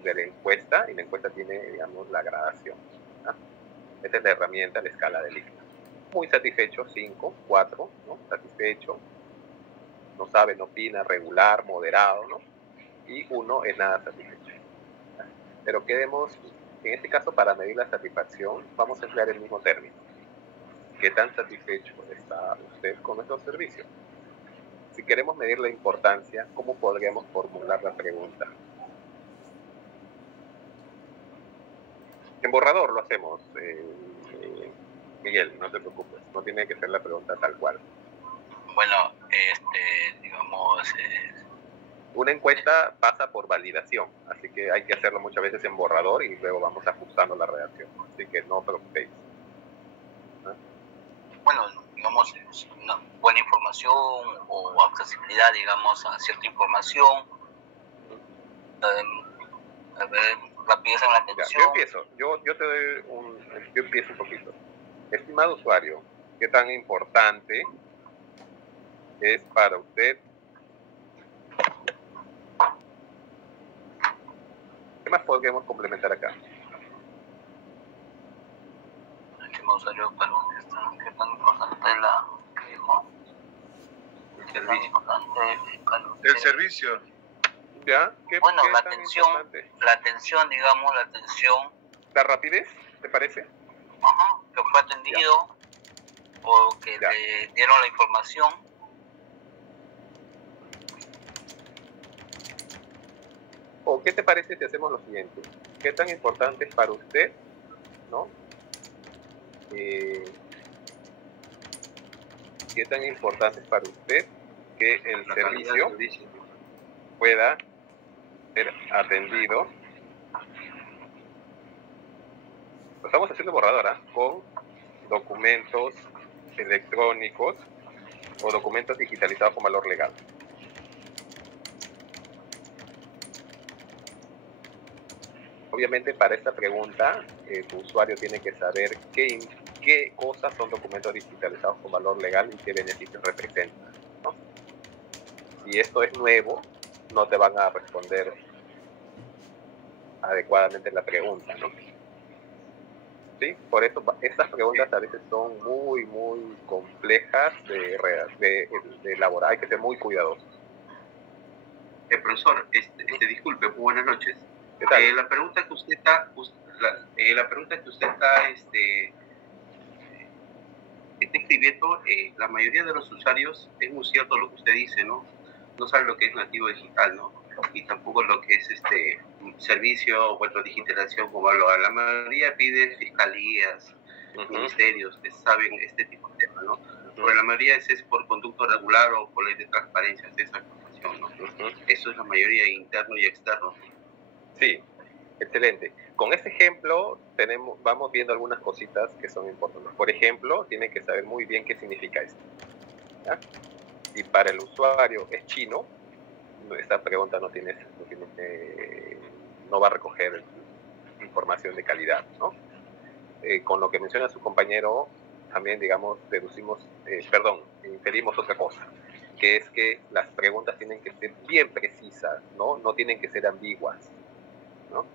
de la encuesta, y la encuesta tiene, digamos, la gradación, ¿no? Esta es la herramienta, la escala de Likert. Muy satisfecho, 5, 4, ¿no? Satisfecho, no sabe, no opina, regular, moderado, ¿no? Y 1 es nada satisfecho. Pero en este caso, para medir la satisfacción, vamos a emplear el mismo término. ¿Qué tan satisfecho está usted con nuestro servicio? Si queremos medir la importancia, ¿cómo podríamos formular la pregunta? En borrador lo hacemos, Miguel, no te preocupes, no tiene que ser la pregunta tal cual. Bueno, digamos... Una encuesta pasa por validación, así que hay que hacerlo muchas veces en borrador y luego vamos ajustando la redacción, así que no os preocupéis. ¿No? Bueno, digamos, una buena información o accesibilidad, digamos, a cierta información. A ver, rapidez en la atención. Yo empiezo un poquito. Estimado usuario, ¿qué tan importante es para usted? ¿Qué más podríamos complementar acá? Estimado usuario, ¿qué tan importante es la que dijo? El servicio. ¿Ya? Bueno, la atención, digamos, la atención. ¿La rapidez, te parece? Ajá, que fue atendido, ya. O que ya. le dieron la información. ¿O qué te parece si hacemos lo siguiente? ¿Qué tan importante es para usted, ¿no? ¿Qué tan importante es para usted que el servicio pueda ser atendido estamos haciendo borrador, ¿ah? Con documentos electrónicos o documentos digitalizados con valor legal. Obviamente para esta pregunta tu usuario tiene que saber qué cosas son documentos digitalizados con valor legal y qué beneficios representan, ¿no? Si esto es nuevo, no te van a responder adecuadamente la pregunta, ¿no? ¿Sí? Por eso estas preguntas a veces son muy complejas de elaborar, hay que ser muy cuidadosos. Profesor, disculpe, buenas noches. ¿Qué tal? La pregunta que usted está, está escribiendo, la mayoría de los usuarios, es muy cierto lo que usted dice, ¿no? No saben lo que es nativo digital, ¿no? Y tampoco lo que es servicio, bueno, digitalización, como la mayoría pide fiscalías, ministerios, que saben este tipo de temas, ¿no? Pero la mayoría es por conducto regular o por ley de transparencia de esa información, ¿no? Eso es la mayoría, interno y externo. Sí, excelente. Con este ejemplo vamos viendo algunas cositas que son importantes. Por ejemplo, tienen que saber muy bien qué significa esto, ¿ya? Si para el usuario es chino, esta pregunta no va a recoger información de calidad, ¿no? Con lo que menciona su compañero, también, digamos, inferimos otra cosa, que es que las preguntas tienen que ser bien precisas, ¿no? No tienen que ser ambiguas, ¿no?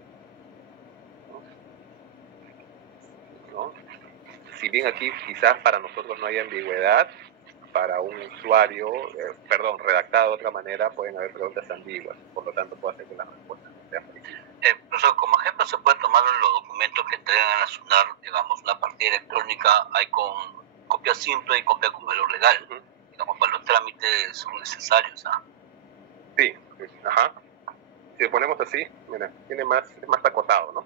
Si bien aquí quizás para nosotros no hay ambigüedad, para un usuario, redactado de otra manera, pueden haber preguntas ambiguas, por lo tanto puede hacer que la respuesta sea precisa. Profesor, como ejemplo se puede tomar los documentos que entregan a la SUNAR, digamos, una partida electrónica, hay con copia simple y copia con valor legal, digamos, para los trámites son necesarios, ¿ah? Sí, ajá. Si lo ponemos así, mira, es más acotado, ¿no?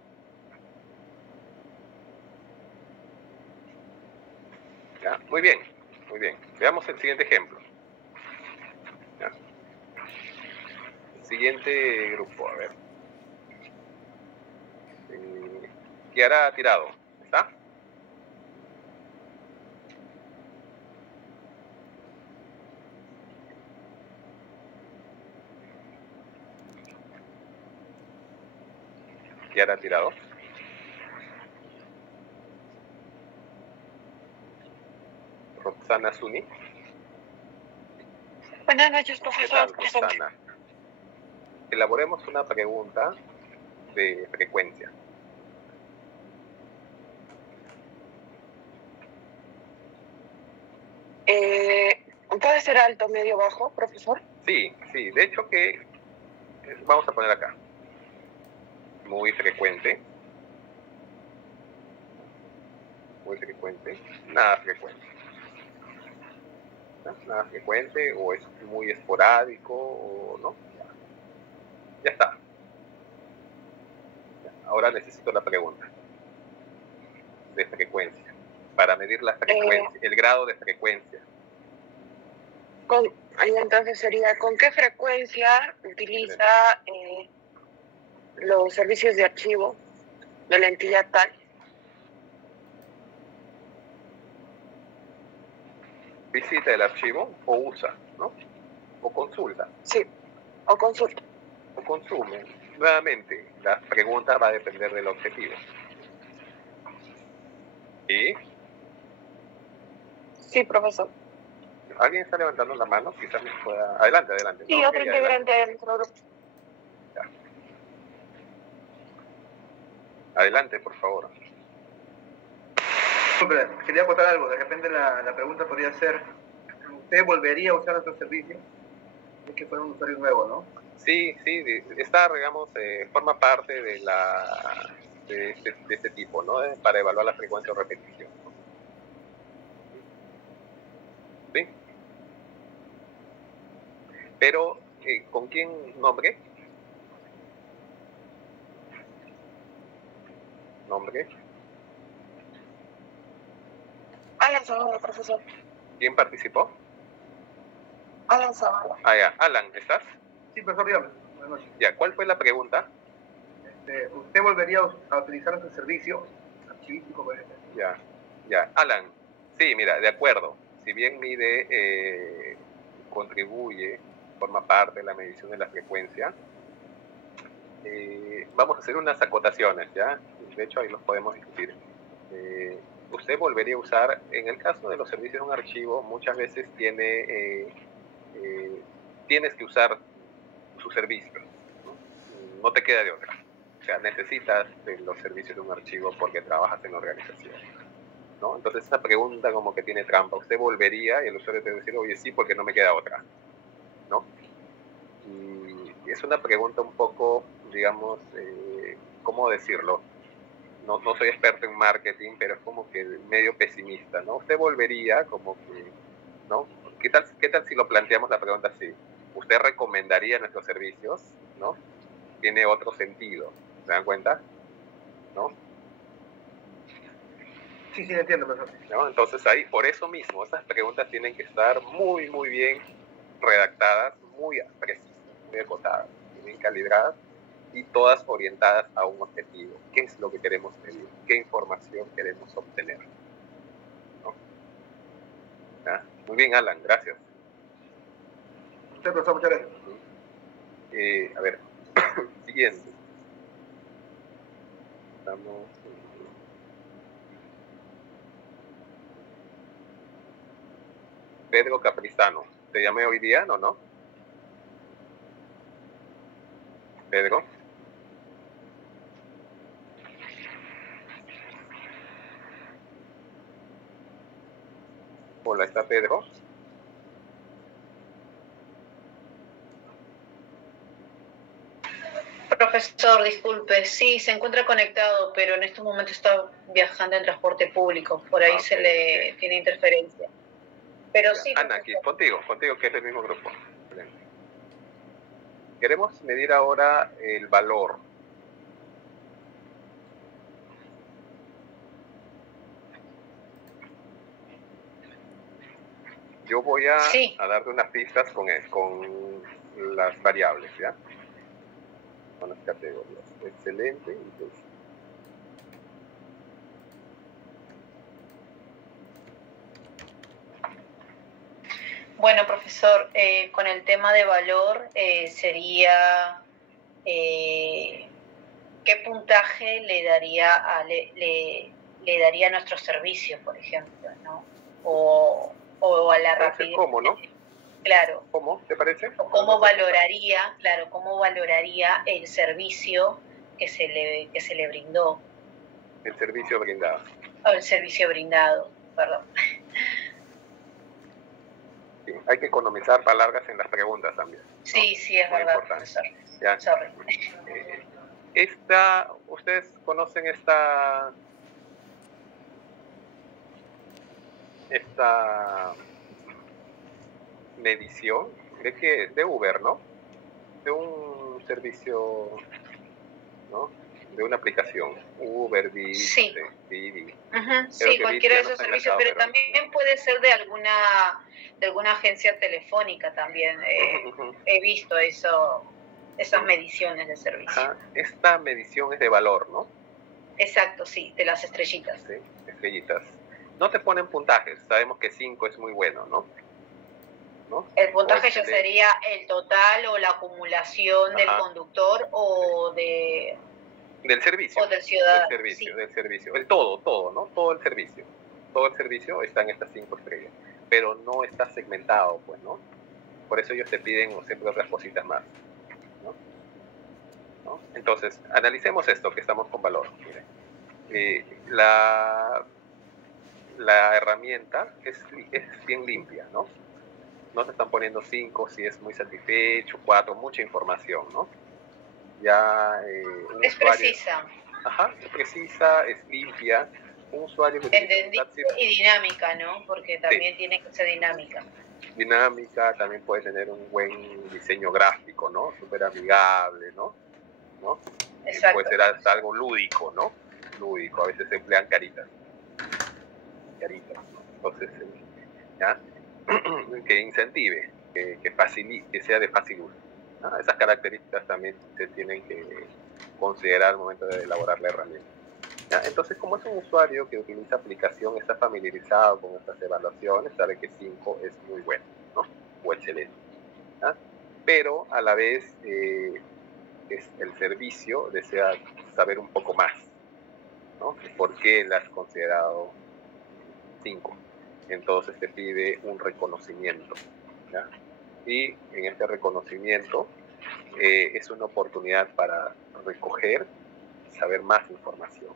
¿Ya? Muy bien. Veamos el siguiente ejemplo. ¿Ya? El siguiente grupo, a ver. Kiara Tirado, ¿está? Kiara Tirado. Roxana Zuni. Buenas noches, profesor. ¿Qué tal, Roxana? Elaboremos una pregunta de frecuencia. ¿Puede ser alto, medio, bajo, profesor? Sí. De hecho que vamos a poner acá. Muy frecuente. Nada frecuente, o es muy esporádico, o no. Ya está. Ahora necesito la pregunta de frecuencia, para medir la frecuencia, el grado de frecuencia. Entonces sería, ¿con qué frecuencia utiliza los servicios de archivo de la entidad tal? Visita el archivo o usa, ¿no? O consulta. Sí, o consulta. O consume. Nuevamente, la pregunta va a depender del objetivo. ¿Y? Sí, profesor. ¿Alguien está levantando la mano? Quizás me pueda... Adelante. Sí, ¿no? Otro integrante de nuestro grupo. Ya. Adelante, por favor. Quería acotar algo. De repente la pregunta podría ser, ¿usted volvería a usar nuestro servicio? Es que fuera un usuario nuevo, ¿no? Sí, está, digamos, forma parte de este tipo, ¿no? Para evaluar la frecuencia o repetición, ¿no? ¿Sí? Pero, ¿con quién nombre? ¿Nombre? Alan Zavala, profesor. ¿Quién participó? Alan Zavala. Ya. Alan, ¿estás? Sí, profesor, dígame. Buenas noches. Ya, ¿cuál fue la pregunta? ¿Usted volvería a utilizar nuestro servicio archivístico, por ejemplo. Ya. Alan, sí, mira, de acuerdo. Si bien mide, contribuye, forma parte de la medición de la frecuencia, vamos a hacer unas acotaciones, ¿ya? De hecho, ahí los podemos discutir. Usted volvería a usar, en el caso de los servicios de un archivo, muchas veces tienes que usar sus servicios, ¿no? Te queda de otra. O sea, necesitas de los servicios de un archivo porque trabajas en la organización, ¿no? Entonces esa pregunta como que tiene trampa. Usted volvería y el usuario te va a decir, oye, sí, porque no me queda otra, ¿no? Y es una pregunta un poco, digamos, ¿cómo decirlo? No soy experto en marketing, pero es como que medio pesimista, ¿no? Usted volvería como que, ¿no? ¿Qué tal si lo planteamos la pregunta así? ¿Usted recomendaría nuestros servicios, ¿no? Tiene otro sentido, ¿se dan cuenta? ¿No? Sí, entiendo, profesor. ¿No? Entonces ahí, por eso mismo, esas preguntas tienen que estar muy, muy bien redactadas, muy precisas, muy acotadas, bien calibradas y todas orientadas a un objetivo. ¿Qué es lo que queremos medir? ¿Qué información queremos obtener? ¿No? ¿Ah? Muy bien, Alan, gracias. Sí, profesor, muchas gracias. A ver, siguiente. Estamos... Pedro Caprizano. ¿Te llamé hoy día? ¿No? Pedro. Hola, ¿está Pedro? Profesor, disculpe, sí, se encuentra conectado, pero en estos momentos está viajando en transporte público, por ahí se le tiene interferencia. Pero ya, sí. Ana, aquí, contigo, que es del mismo grupo. Queremos medir ahora el valor. Yo voy a darte unas pistas con las variables, ¿ya? Con las categorías. Excelente. Entonces, bueno, profesor, con el tema de valor sería qué puntaje le daría a nuestro servicio, por ejemplo, ¿no? O a la rapidez. ¿Cómo, no? Claro. ¿Cómo? ¿Te parece? O cómo valoraría el servicio que se le brindó. El servicio brindado. O el servicio brindado, perdón. Sí, hay que economizar palabras en las preguntas también, ¿no? Sí, es muy verdad, profesor. Ya. Sorry. ¿Ustedes conocen esta medición de Uber, ¿no? De un servicio, ¿no? De una aplicación, Uber, Didi, sí. Didi. Sí, cualquiera de esos servicios, pero también puede ser de alguna agencia telefónica también. He visto esas mediciones de servicio. Ajá. Esta medición es de valor, ¿no? Exacto, sí, de las estrellitas. Sí, estrellitas. No te ponen puntajes, sabemos que 5 es muy bueno, ¿no? El puntaje ya sería el total o la acumulación del conductor o del servicio. O del ciudadano. Del servicio. El todo, ¿no? Todo el servicio. Todo el servicio está en estas 5 estrellas. Pero no está segmentado, pues, ¿no? Por eso ellos te piden siempre otras cositas más, ¿no? Entonces, analicemos esto, que estamos con valor. Miren. La herramienta es bien limpia, ¿no? No te están poniendo 5 si es muy satisfecho, 4, mucha información, ¿no? Ya es precisa. Ajá, es precisa, es limpia. Un usuario que y dinámica, ¿no? Porque también tiene que ser dinámica. Dinámica, también puede tener un buen diseño gráfico, ¿no? Súper amigable, ¿no? Exacto. Puede ser hasta algo lúdico, ¿no? Lúdico, a veces se emplean caritas, ¿no? Entonces, ¿ya? Que incentive, que facilite, que sea de fácil uso. Esas características también se tienen que considerar al momento de elaborar la herramienta. ¿Ya? Entonces, como es un usuario que utiliza aplicación, está familiarizado con estas evaluaciones, sabe que 5 es muy bueno, ¿no? O excelente. ¿Ya? Pero a la vez es el servicio desea saber un poco más, ¿no? ¿Por qué la has considerado 5? Entonces te pide un reconocimiento, ¿ya? Y en este reconocimiento es una oportunidad para recoger y saber más información,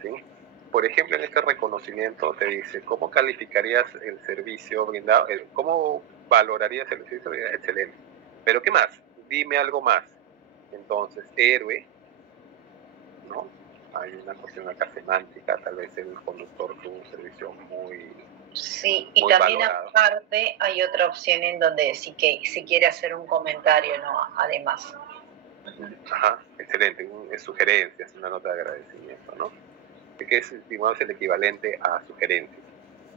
¿sí? Por ejemplo, en este reconocimiento te dice, ¿cómo calificarías el servicio brindado? ¿Cómo valorarías el servicio brindado? Excelente. ¿Pero qué más? Dime algo más. Entonces, héroe, ¿no? Hay una cuestión acá semántica, tal vez el conductor tuvo un servicio muy... Sí, y muy también valorado. aparte hay otra opción en donde si quiere hacer un comentario, ¿no? Además. Ajá, excelente, es sugerencia, es una nota de agradecimiento, ¿no? Que es, digamos, el equivalente a sugerencias,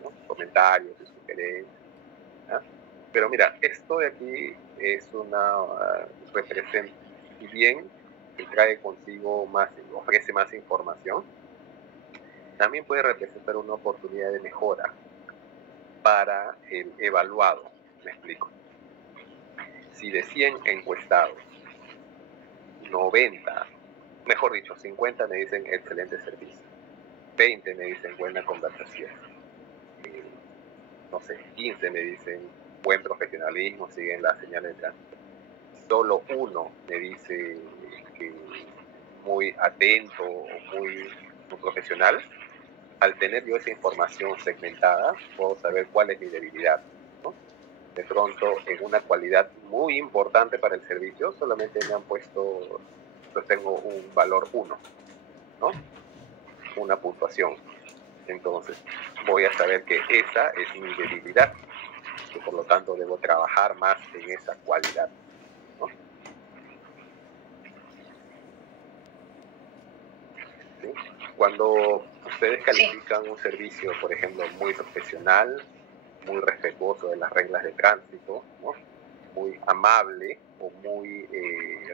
¿no? Comentarios y sugerencias, ¿ya? Pero mira, esto de aquí es una representa, si bien que trae consigo más, ofrece más información, también puede representar una oportunidad de mejora para el evaluado. Me explico. Si de 100 encuestados, 90, mejor dicho, 50 me dicen excelente servicio, 20 me dicen buena conversación, no sé, 15 me dicen buen profesionalismo, siguen las señales de tránsito, solo uno me dice que muy atento o muy profesional. Al tener yo esa información segmentada, puedo saber cuál es mi debilidad, ¿no? De pronto, en una cualidad muy importante para el servicio, solamente me han puesto, yo tengo un valor 1, ¿no? Una puntuación. Entonces, voy a saber que esa es mi debilidad, que por lo tanto debo trabajar más en esa cualidad, ¿no? ¿Sí? Cuando ustedes califican un servicio, por ejemplo, muy profesional, muy respetuoso de las reglas de tránsito, ¿no? Muy amable o muy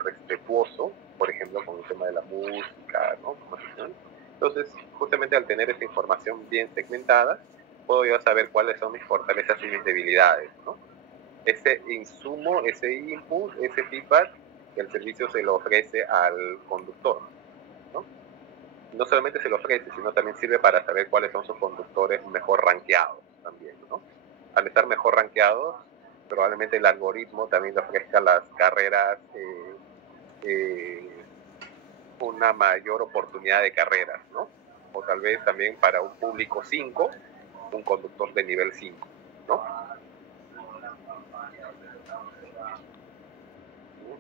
respetuoso, por ejemplo, con el tema de la música, ¿no? Entonces, justamente al tener esa información bien segmentada, puedo yo saber cuáles son mis fortalezas y mis debilidades, ¿no? Ese insumo, ese input, ese feedback, que el servicio se lo ofrece al conductor, ¿no? No solamente se lo ofrece, sino también sirve para saber cuáles son sus conductores mejor rankeados también, ¿no? Al estar mejor rankeados, probablemente el algoritmo también le ofrezca las carreras, una mayor oportunidad de carreras, ¿no? O tal vez también para un público 5, un conductor de nivel 5, ¿no?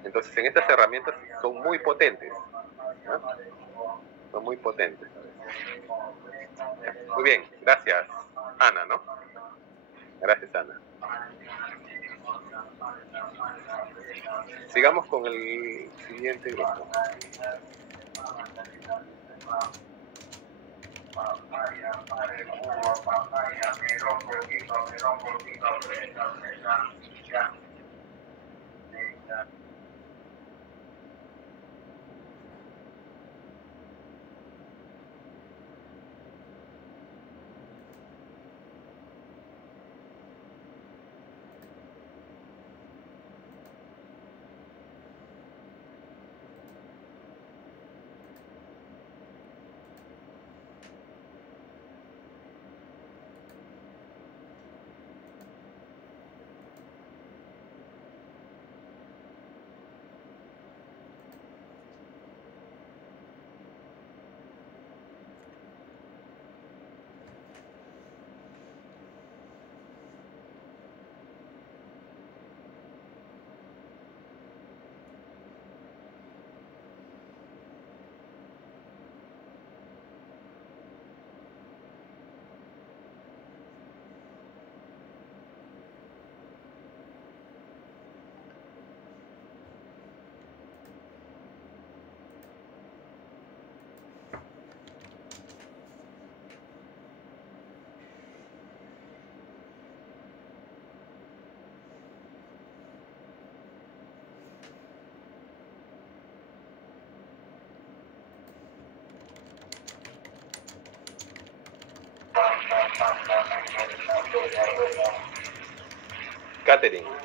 Entonces, en estas herramientas son muy potentes, ¿no? Son muy potentes. Muy bien, gracias, Ana, ¿no? Gracias, Ana. Sigamos con el siguiente grupo.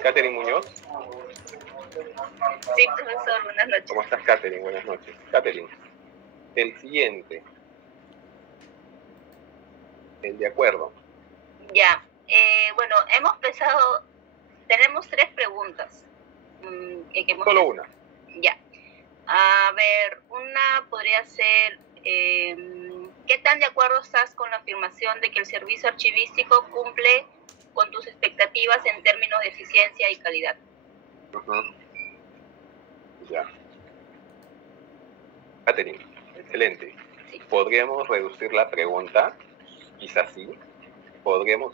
Catherine Muñoz. Sí, profesor, buenas noches. ¿Cómo estás, Catherine? Buenas noches. Catherine, el siguiente. El de acuerdo. Ya. Bueno, hemos pensado, tenemos 3 preguntas. Solo una. Ya. A ver, una podría ser, ¿qué tan de acuerdo estás con la afirmación de que el servicio archivístico cumple con tus expectativas en términos de eficiencia y calidad? Ya. Catherine, excelente. Sí. ¿Podríamos reducir la pregunta? Quizás sí. Podríamos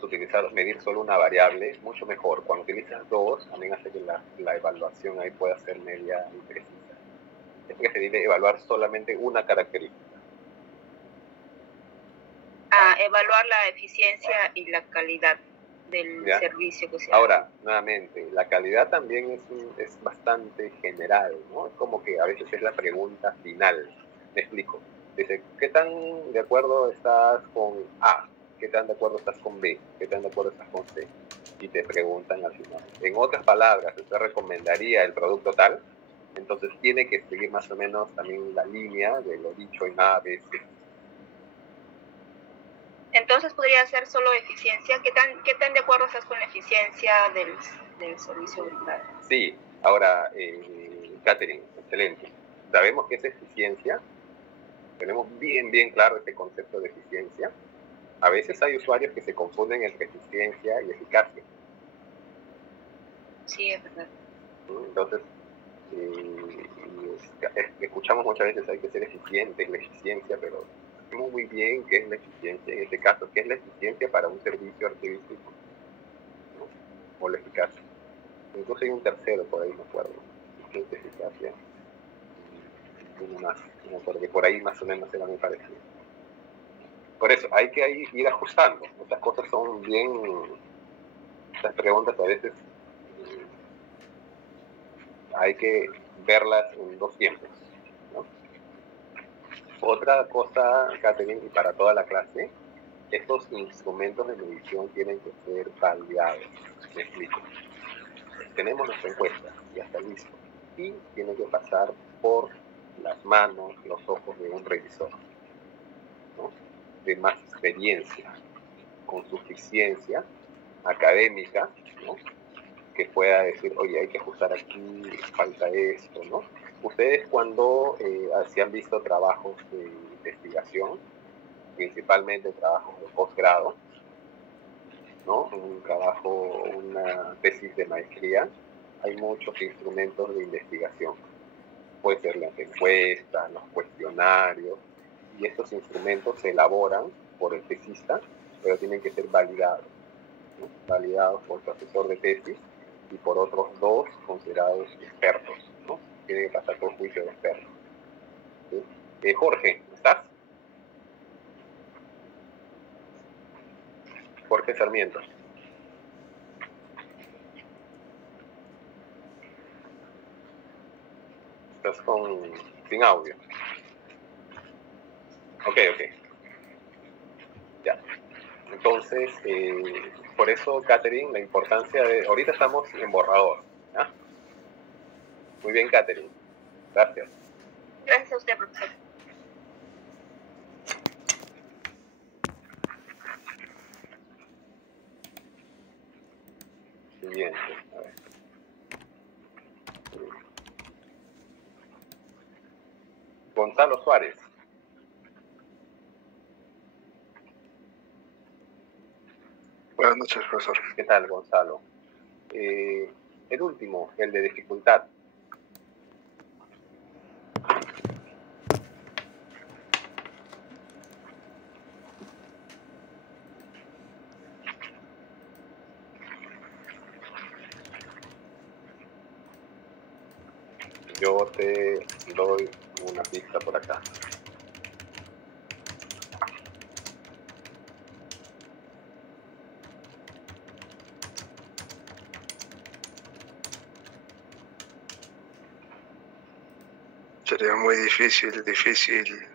medir solo una variable, mucho mejor. Cuando utilizas 2, también hace que la evaluación ahí pueda ser media imprecisa. Es preferible evaluar solamente una característica. Evaluar la eficiencia y la calidad del servicio que se da. Ahora, nuevamente, la calidad también es bastante general, ¿no? Es como que a veces es la pregunta final. Me explico. Dice, ¿qué tan de acuerdo estás con A? ¿Qué tan de acuerdo estás con B? ¿Qué tan de acuerdo estás con C? Y te preguntan al final. En otras palabras, ¿usted recomendaría el producto tal? Entonces tiene que seguir más o menos también la línea de lo dicho en A, B, C. Entonces podría ser solo eficiencia. ¿Qué tan de acuerdo estás con la eficiencia del servicio brindado? Sí, ahora, Catherine, excelente. Sabemos que es eficiencia. Tenemos bien claro este concepto de eficiencia. A veces hay usuarios que se confunden entre eficiencia y eficacia. Sí, es verdad. Entonces, escuchamos muchas veces hay que ser eficiente en la eficiencia, pero sabemos muy bien qué es la eficiencia en este caso, qué es la eficiencia para un servicio archivístico, ¿no? O la eficacia. Incluso hay un tercero por ahí, me acuerdo, que es eficacia. Uno más, no, porque por ahí más o menos era muy parecido. Por eso, hay que ir ajustando. Estas cosas son bien, estas preguntas a veces hay que verlas en 2 tiempos, ¿no? Otra cosa, Catherine, y para toda la clase, estos instrumentos de medición tienen que ser validados. Me explico. Tenemos nuestra encuesta, ya está listo, y tiene que pasar por las manos, los ojos de un revisor, ¿no? De más experiencia, con suficiencia académica, ¿no? Que pueda decir, oye, hay que ajustar aquí, falta esto, ¿no? Ustedes cuando se han visto trabajos de investigación, principalmente trabajos de posgrado, ¿no? Un trabajo, una tesis de maestría, hay muchos instrumentos de investigación. Puede ser las encuestas, los cuestionarios, y estos instrumentos se elaboran por el tesista, pero tienen que ser validados, ¿no? Validados por su asesor de tesis y por otros 2 considerados expertos, ¿no? Tienen que pasar por juicio de expertos. ¿Sí? Jorge, ¿estás? Jorge Sarmiento. Estás sin audio. Ok. Ya. Entonces, por eso, Catherine, la importancia de... Ahorita estamos en borrador, ¿ya? Muy bien, Catherine. Gracias. Gracias a usted, profesor. Siguiente, a ver. Gonzalo Suárez. Buenas noches, profesor. ¿Qué tal, Gonzalo? El último, el de dificultad. Yo te doy una pista por acá. Sería muy difícil,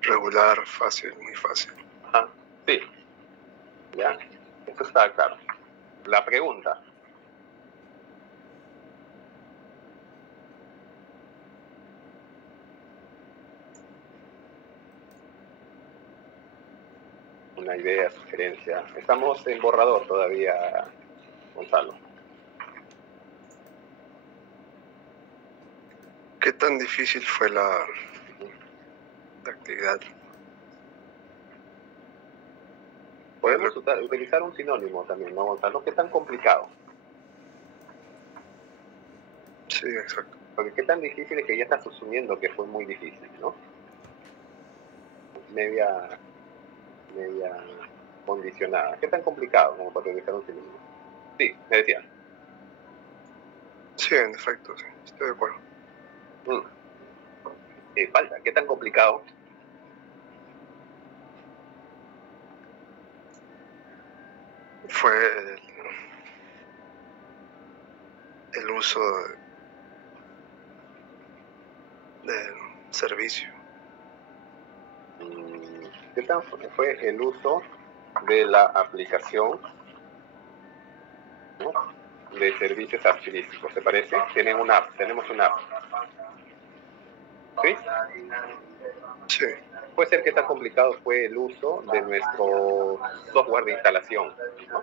regular, fácil, muy fácil. Ajá, sí. ¿Ya? Eso está claro. La pregunta. Una idea, sugerencia. Estamos en borrador todavía, Gonzalo. ¿Qué tan difícil fue la actividad? Podemos utilizar un sinónimo también, ¿no, Gonzalo? ¿Qué tan complicado? Sí, exacto. Porque qué tan difícil es que ya estás asumiendo que fue muy difícil, ¿no? Media condicionada. ¿Qué tan complicado como para utilizar un sinónimo? Sí, me decía. Sí, en efecto, sí, estoy de acuerdo. Falta, ¿qué tan complicado? Fue el uso del servicio. ¿Qué tan fue el uso de la aplicación, ¿no?, de servicios archivísticos? ¿Te parece? Tienen una app, tenemos una app. ¿Sí? Sí. Puede ser que tan complicado fue el uso de nuestro software de instalación, ¿no?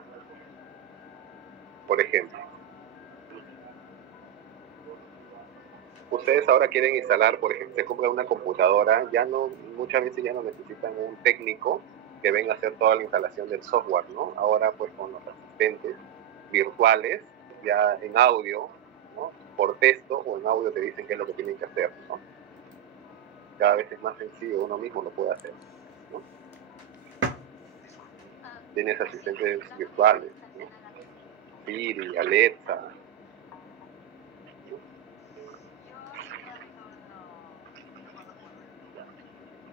Por ejemplo. Ustedes ahora quieren instalar, por ejemplo, se compra una computadora, muchas veces ya no necesitan un técnico que venga a hacer toda la instalación del software, ¿no? Ahora, pues, con los asistentes virtuales, ya en audio, ¿no?, por texto o en audio te dicen qué es lo que tienen que hacer, ¿no? Cada vez es más sencillo, uno mismo lo puede hacer, ¿no? Tienes asistentes virtuales, ¿no? Siri, Alexa.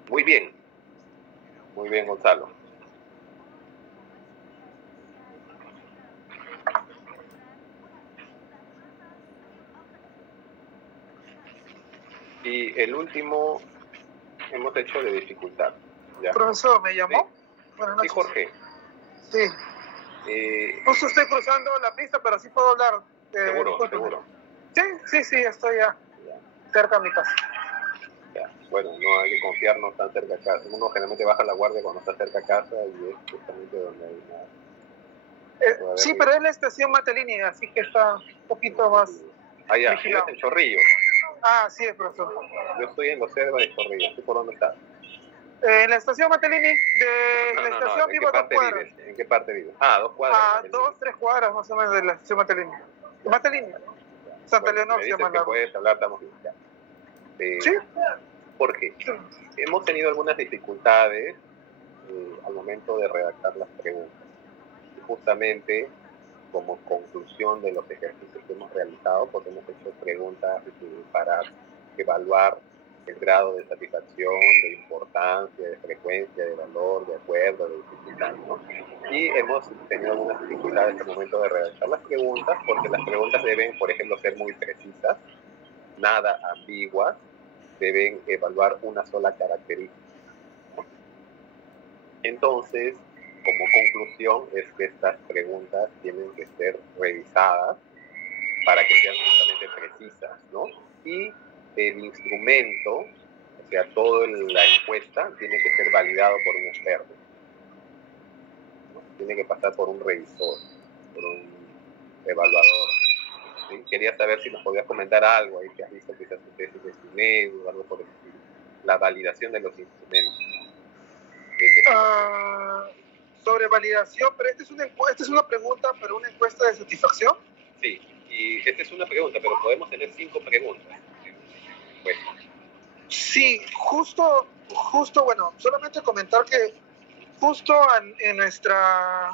Muy bien, Gonzalo. Y el último hemos hecho de dificultad, ¿ya? Profesor, ¿me llamó? Sí. Buenas noches. Sí, Jorge. Sí. Justo estoy cruzando la pista, pero sí puedo hablar. Seguro. Sí, estoy ya cerca de mi casa. Ya. Bueno, no hay que confiarnos tan cerca de casa. Uno generalmente baja la guardia cuando está cerca de casa y es justamente donde hay una... Sí, pero es la estación Matelini, así que está un poquito más... ya, es en Chorrillos. Ah, sí, profesor. Yo estoy en los cerros de Chorrillos. ¿Tú por dónde estás? En la estación Matelini, la estación vivo a 2 cuadras. ¿En qué parte vives? 2 cuadras. A 2-3 cuadras más o menos de la estación Matelini. Matelini. Santa Leonor se llama. Que puedes hablar, estamos bien. Sí. Porque hemos tenido algunas dificultades al momento de redactar las preguntas. Y justamente como conclusión de los ejercicios que hemos realizado, porque hemos hecho preguntas para evaluar el grado de satisfacción, de importancia, de frecuencia, de valor, de acuerdo, de dificultad, ¿no? Y hemos tenido algunas dificultades al momento de redactar las preguntas, porque las preguntas deben, por ejemplo, ser muy precisas, nada ambiguas, deben evaluar una sola característica, ¿no? Entonces, como conclusión, es que estas preguntas tienen que ser revisadas para que sean justamente precisas, ¿no? Y el instrumento, o sea, toda la encuesta, tiene que ser validado por un experto, ¿no? Tiene que pasar por un revisor, por un evaluador. ¿Sí? Quería saber si nos podías comentar algo ahí, que has visto quizás tu tesis de SUNEDU, algo por el estilo. La validación de los instrumentos. Sobre validación, pero esta es una pregunta para una encuesta de satisfacción. Sí, y esta es una pregunta, pero podemos tener 5 preguntas. Pues. Sí, justo, bueno, solamente comentar que justo a nuestra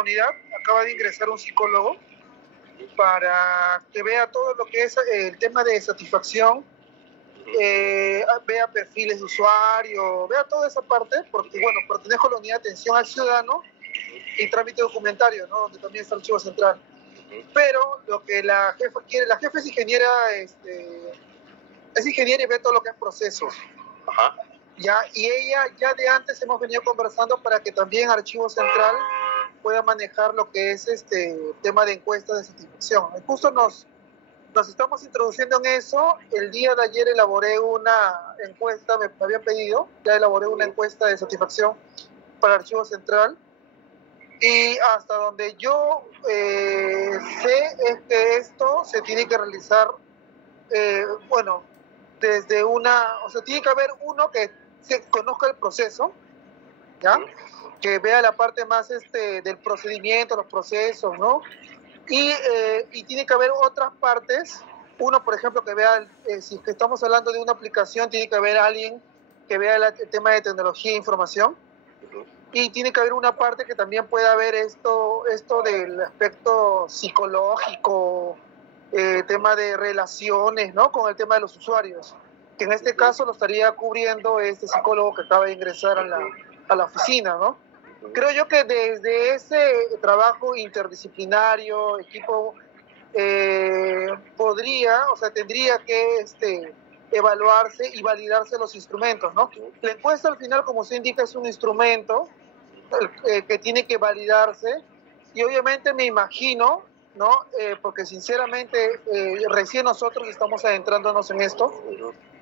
unidad acaba de ingresar un psicólogo para que vea todo lo que es el tema de satisfacción, vea perfiles de usuario, vea toda esa parte, porque bueno, pertenezco a la unidad de atención al ciudadano y trámite documentario, ¿no?, donde también está el archivo central. Pero lo que la jefa quiere, la jefa es ingeniera, y ve todo lo que es procesos. Ya, y ella ya de antes hemos venido conversando para que también Archivo Central pueda manejar lo que es tema de encuestas de satisfacción. Justo nos estamos introduciendo en eso. El día de ayer elaboré una encuesta, me había pedido, ya elaboré una encuesta de satisfacción para el Archivo Central, y hasta donde yo sé es que esto se tiene que realizar, desde o sea, tiene que haber uno que se conozca el proceso, ¿ya? Que vea la parte más del procedimiento, los procesos, ¿no? Y tiene que haber otras partes. Uno, por ejemplo, que vea, si que estamos hablando de una aplicación, tiene que haber alguien que vea el tema de tecnología e información. Y tiene que haber una parte que también pueda ver esto del aspecto psicológico, tema de relaciones, ¿no? Con el tema de los usuarios. Que en este caso lo estaría cubriendo este psicólogo que acaba de ingresar a la oficina, ¿no? Creo yo que desde ese trabajo interdisciplinario, equipo, tendría que evaluarse y validarse los instrumentos, ¿no? La encuesta al final, como se indica, es un instrumento que tiene que validarse, y obviamente me imagino, ¿no? Porque sinceramente recién nosotros estamos adentrándonos en esto,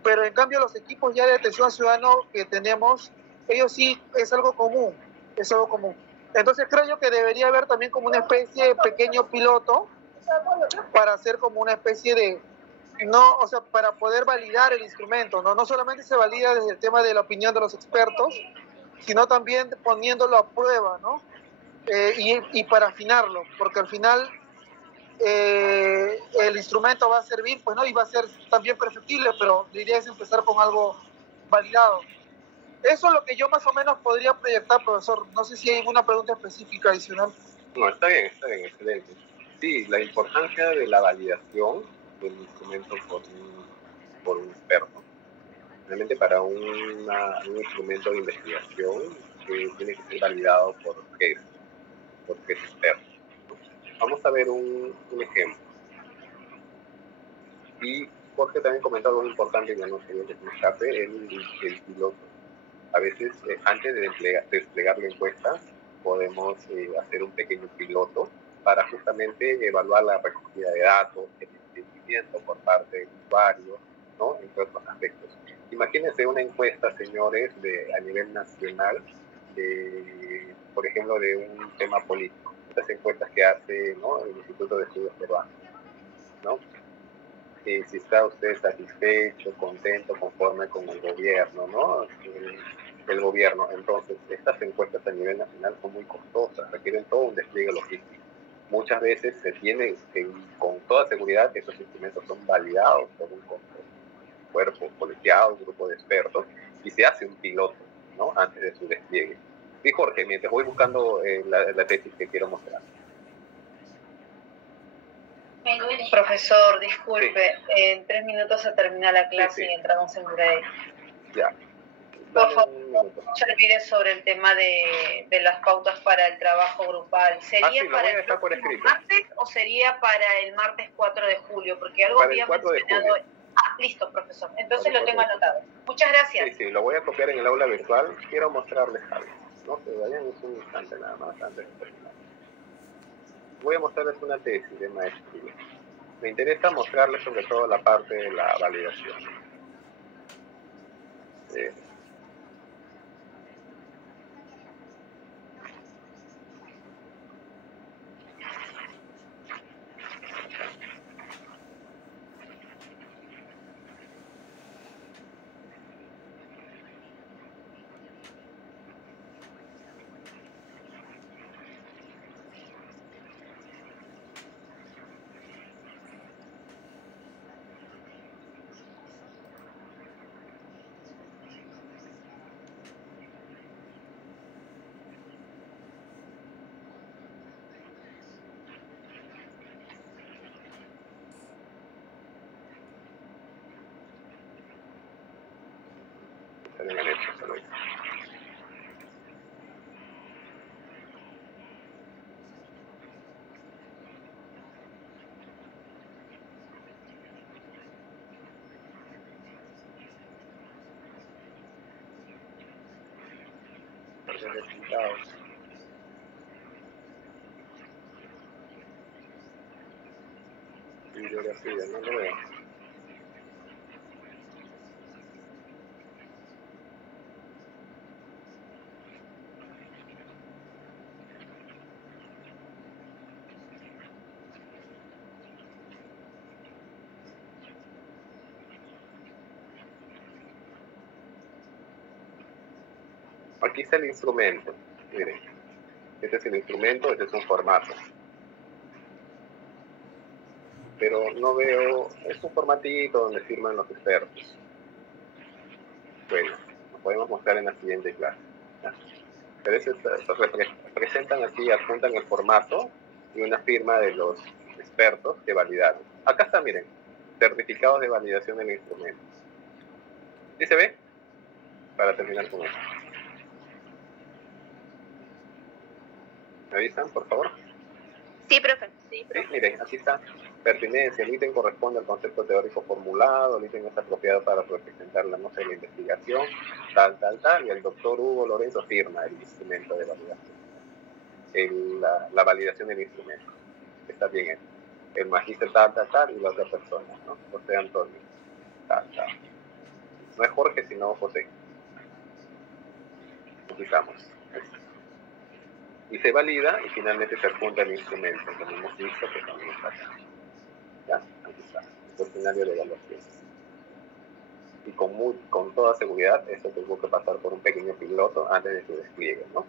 pero en cambio los equipos ya de atención al ciudadano que tenemos, ellos sí es algo común, es algo común. Entonces creo yo que debería haber también como una especie de pequeño piloto para hacer como una especie de, no, o sea, para poder validar el instrumento, ¿no? No solamente se valida desde el tema de la opinión de los expertos, sino también poniéndolo a prueba, ¿no? Y para afinarlo, porque al final el instrumento va a servir, pues, ¿no? Y va a ser también perfectible, pero la idea es empezar con algo validado. Eso es lo que yo más o menos podría proyectar, profesor. No sé si hay alguna pregunta específica adicional. No, está bien, excelente. Sí, la importancia de la validación del instrumento por un experto. Realmente para un instrumento de investigación tiene que ser validado por tres expertos. Vamos a ver un ejemplo. Y Jorge también comentó algo importante que no quería que se me escape, el piloto. A veces, antes de desplegar la encuesta, podemos hacer un pequeño piloto para justamente evaluar la recogida de datos, el entendimiento por parte del usuario, ¿no? Entre otros aspectos. Imagínense una encuesta, señores, a nivel nacional, por ejemplo, de un tema político. Estas encuestas que hace, ¿no?, el Instituto de Estudios Peruanos, ¿no? Si está usted satisfecho, contento, conforme con el gobierno, ¿no? El gobierno. Entonces, estas encuestas a nivel nacional son muy costosas, requieren todo un despliegue logístico. Muchas veces se tiene con toda seguridad que esos instrumentos son validados por un cuerpo colegiado, un grupo de expertos, y se hace un piloto, ¿no?, antes de su despliegue. Sí, Jorge, mientras voy buscando la tesis que quiero mostrar. Profesor, disculpe, sí. En 3 minutos se termina la clase, sí. Y entramos en break. Ya. Por favor, no se olvide sobre el tema de las pautas para el trabajo grupal. ¿Sería para el martes o sería para el martes 4 de julio? Porque algo había mencionado. Listo, profesor. Entonces lo tengo anotado. Muchas gracias. Sí, lo voy a copiar en el aula virtual. Quiero mostrarles algo. No se vayan, es un instante nada más antes de terminar. Voy a mostrarles una tesis de maestría. Me interesa mostrarles sobre todo la parte de la validación. Resultados. bibliografía, no lo veo. Aquí está el instrumento. Miren, este es el instrumento, este es un formato. Pero no veo, es un formatito donde firman los expertos. Bueno, lo podemos mostrar en la siguiente clase. Pero eso representan aquí, apuntan el formato y una firma de los expertos que validaron. Acá está, miren, certificados de validación del instrumento. ¿Sí se ve? Para terminar con esto. ¿Me avisan, por favor? Sí, profe. Sí, miren, aquí está. Pertinencia. El ítem corresponde al concepto teórico formulado. El ítem es apropiado para representar la nota de la investigación. Tal. Y el doctor Hugo Lorenzo firma el instrumento de validación. La validación del instrumento. Está bien hecho. El magíster tal, y la otra persona, ¿no? José Antonio. Tal. No es Jorge, sino José. Utilizamos. Y se valida y finalmente se adjunta el instrumento, como hemos visto que también está acá. ¿Ya? Aquí está, el cuestionario de evaluación. Y con toda seguridad, esto tuvo que pasar por un pequeño piloto antes de su despliegue, ¿no?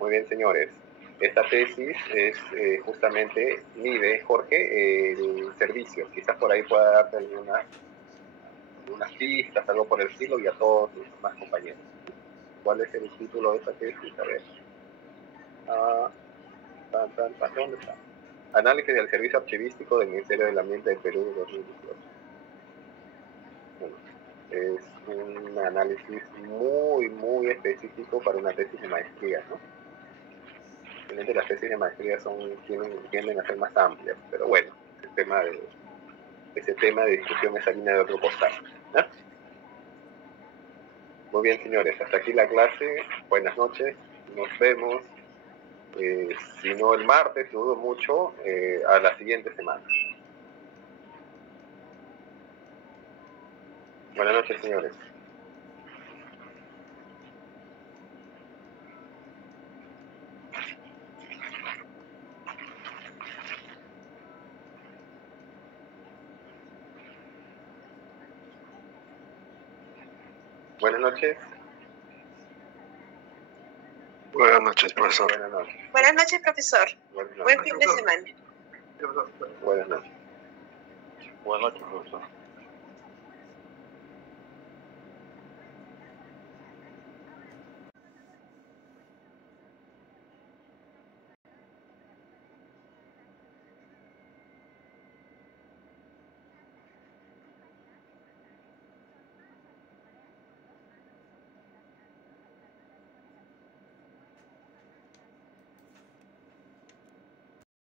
Muy bien, señores. Esta tesis es justamente, mide, Jorge, el servicio. Quizás por ahí pueda darte algunas pistas, algo por el estilo, y a todos los demás compañeros. ¿Cuál es el título de esta tesis? A ver. ¿Dónde está? Análisis del servicio archivístico del Ministerio del Ambiente del Perú 2018. Bueno, es un análisis muy específico para una tesis de maestría, ¿no? Realmente las tesis de maestría tienden a ser más amplias, pero bueno, ese tema de discusión es harina de otro costal, ¿no? Muy bien, señores, hasta aquí la clase. Buenas noches, nos vemos. Si no el martes, dudo mucho, a la siguiente semana. Buenas noches, señores. Buenas noches. Buenas noches, profesor. Buenas noches. Buenas noches, profesor. Buen fin de semana. Buenas noches. Buenas noches, profesor.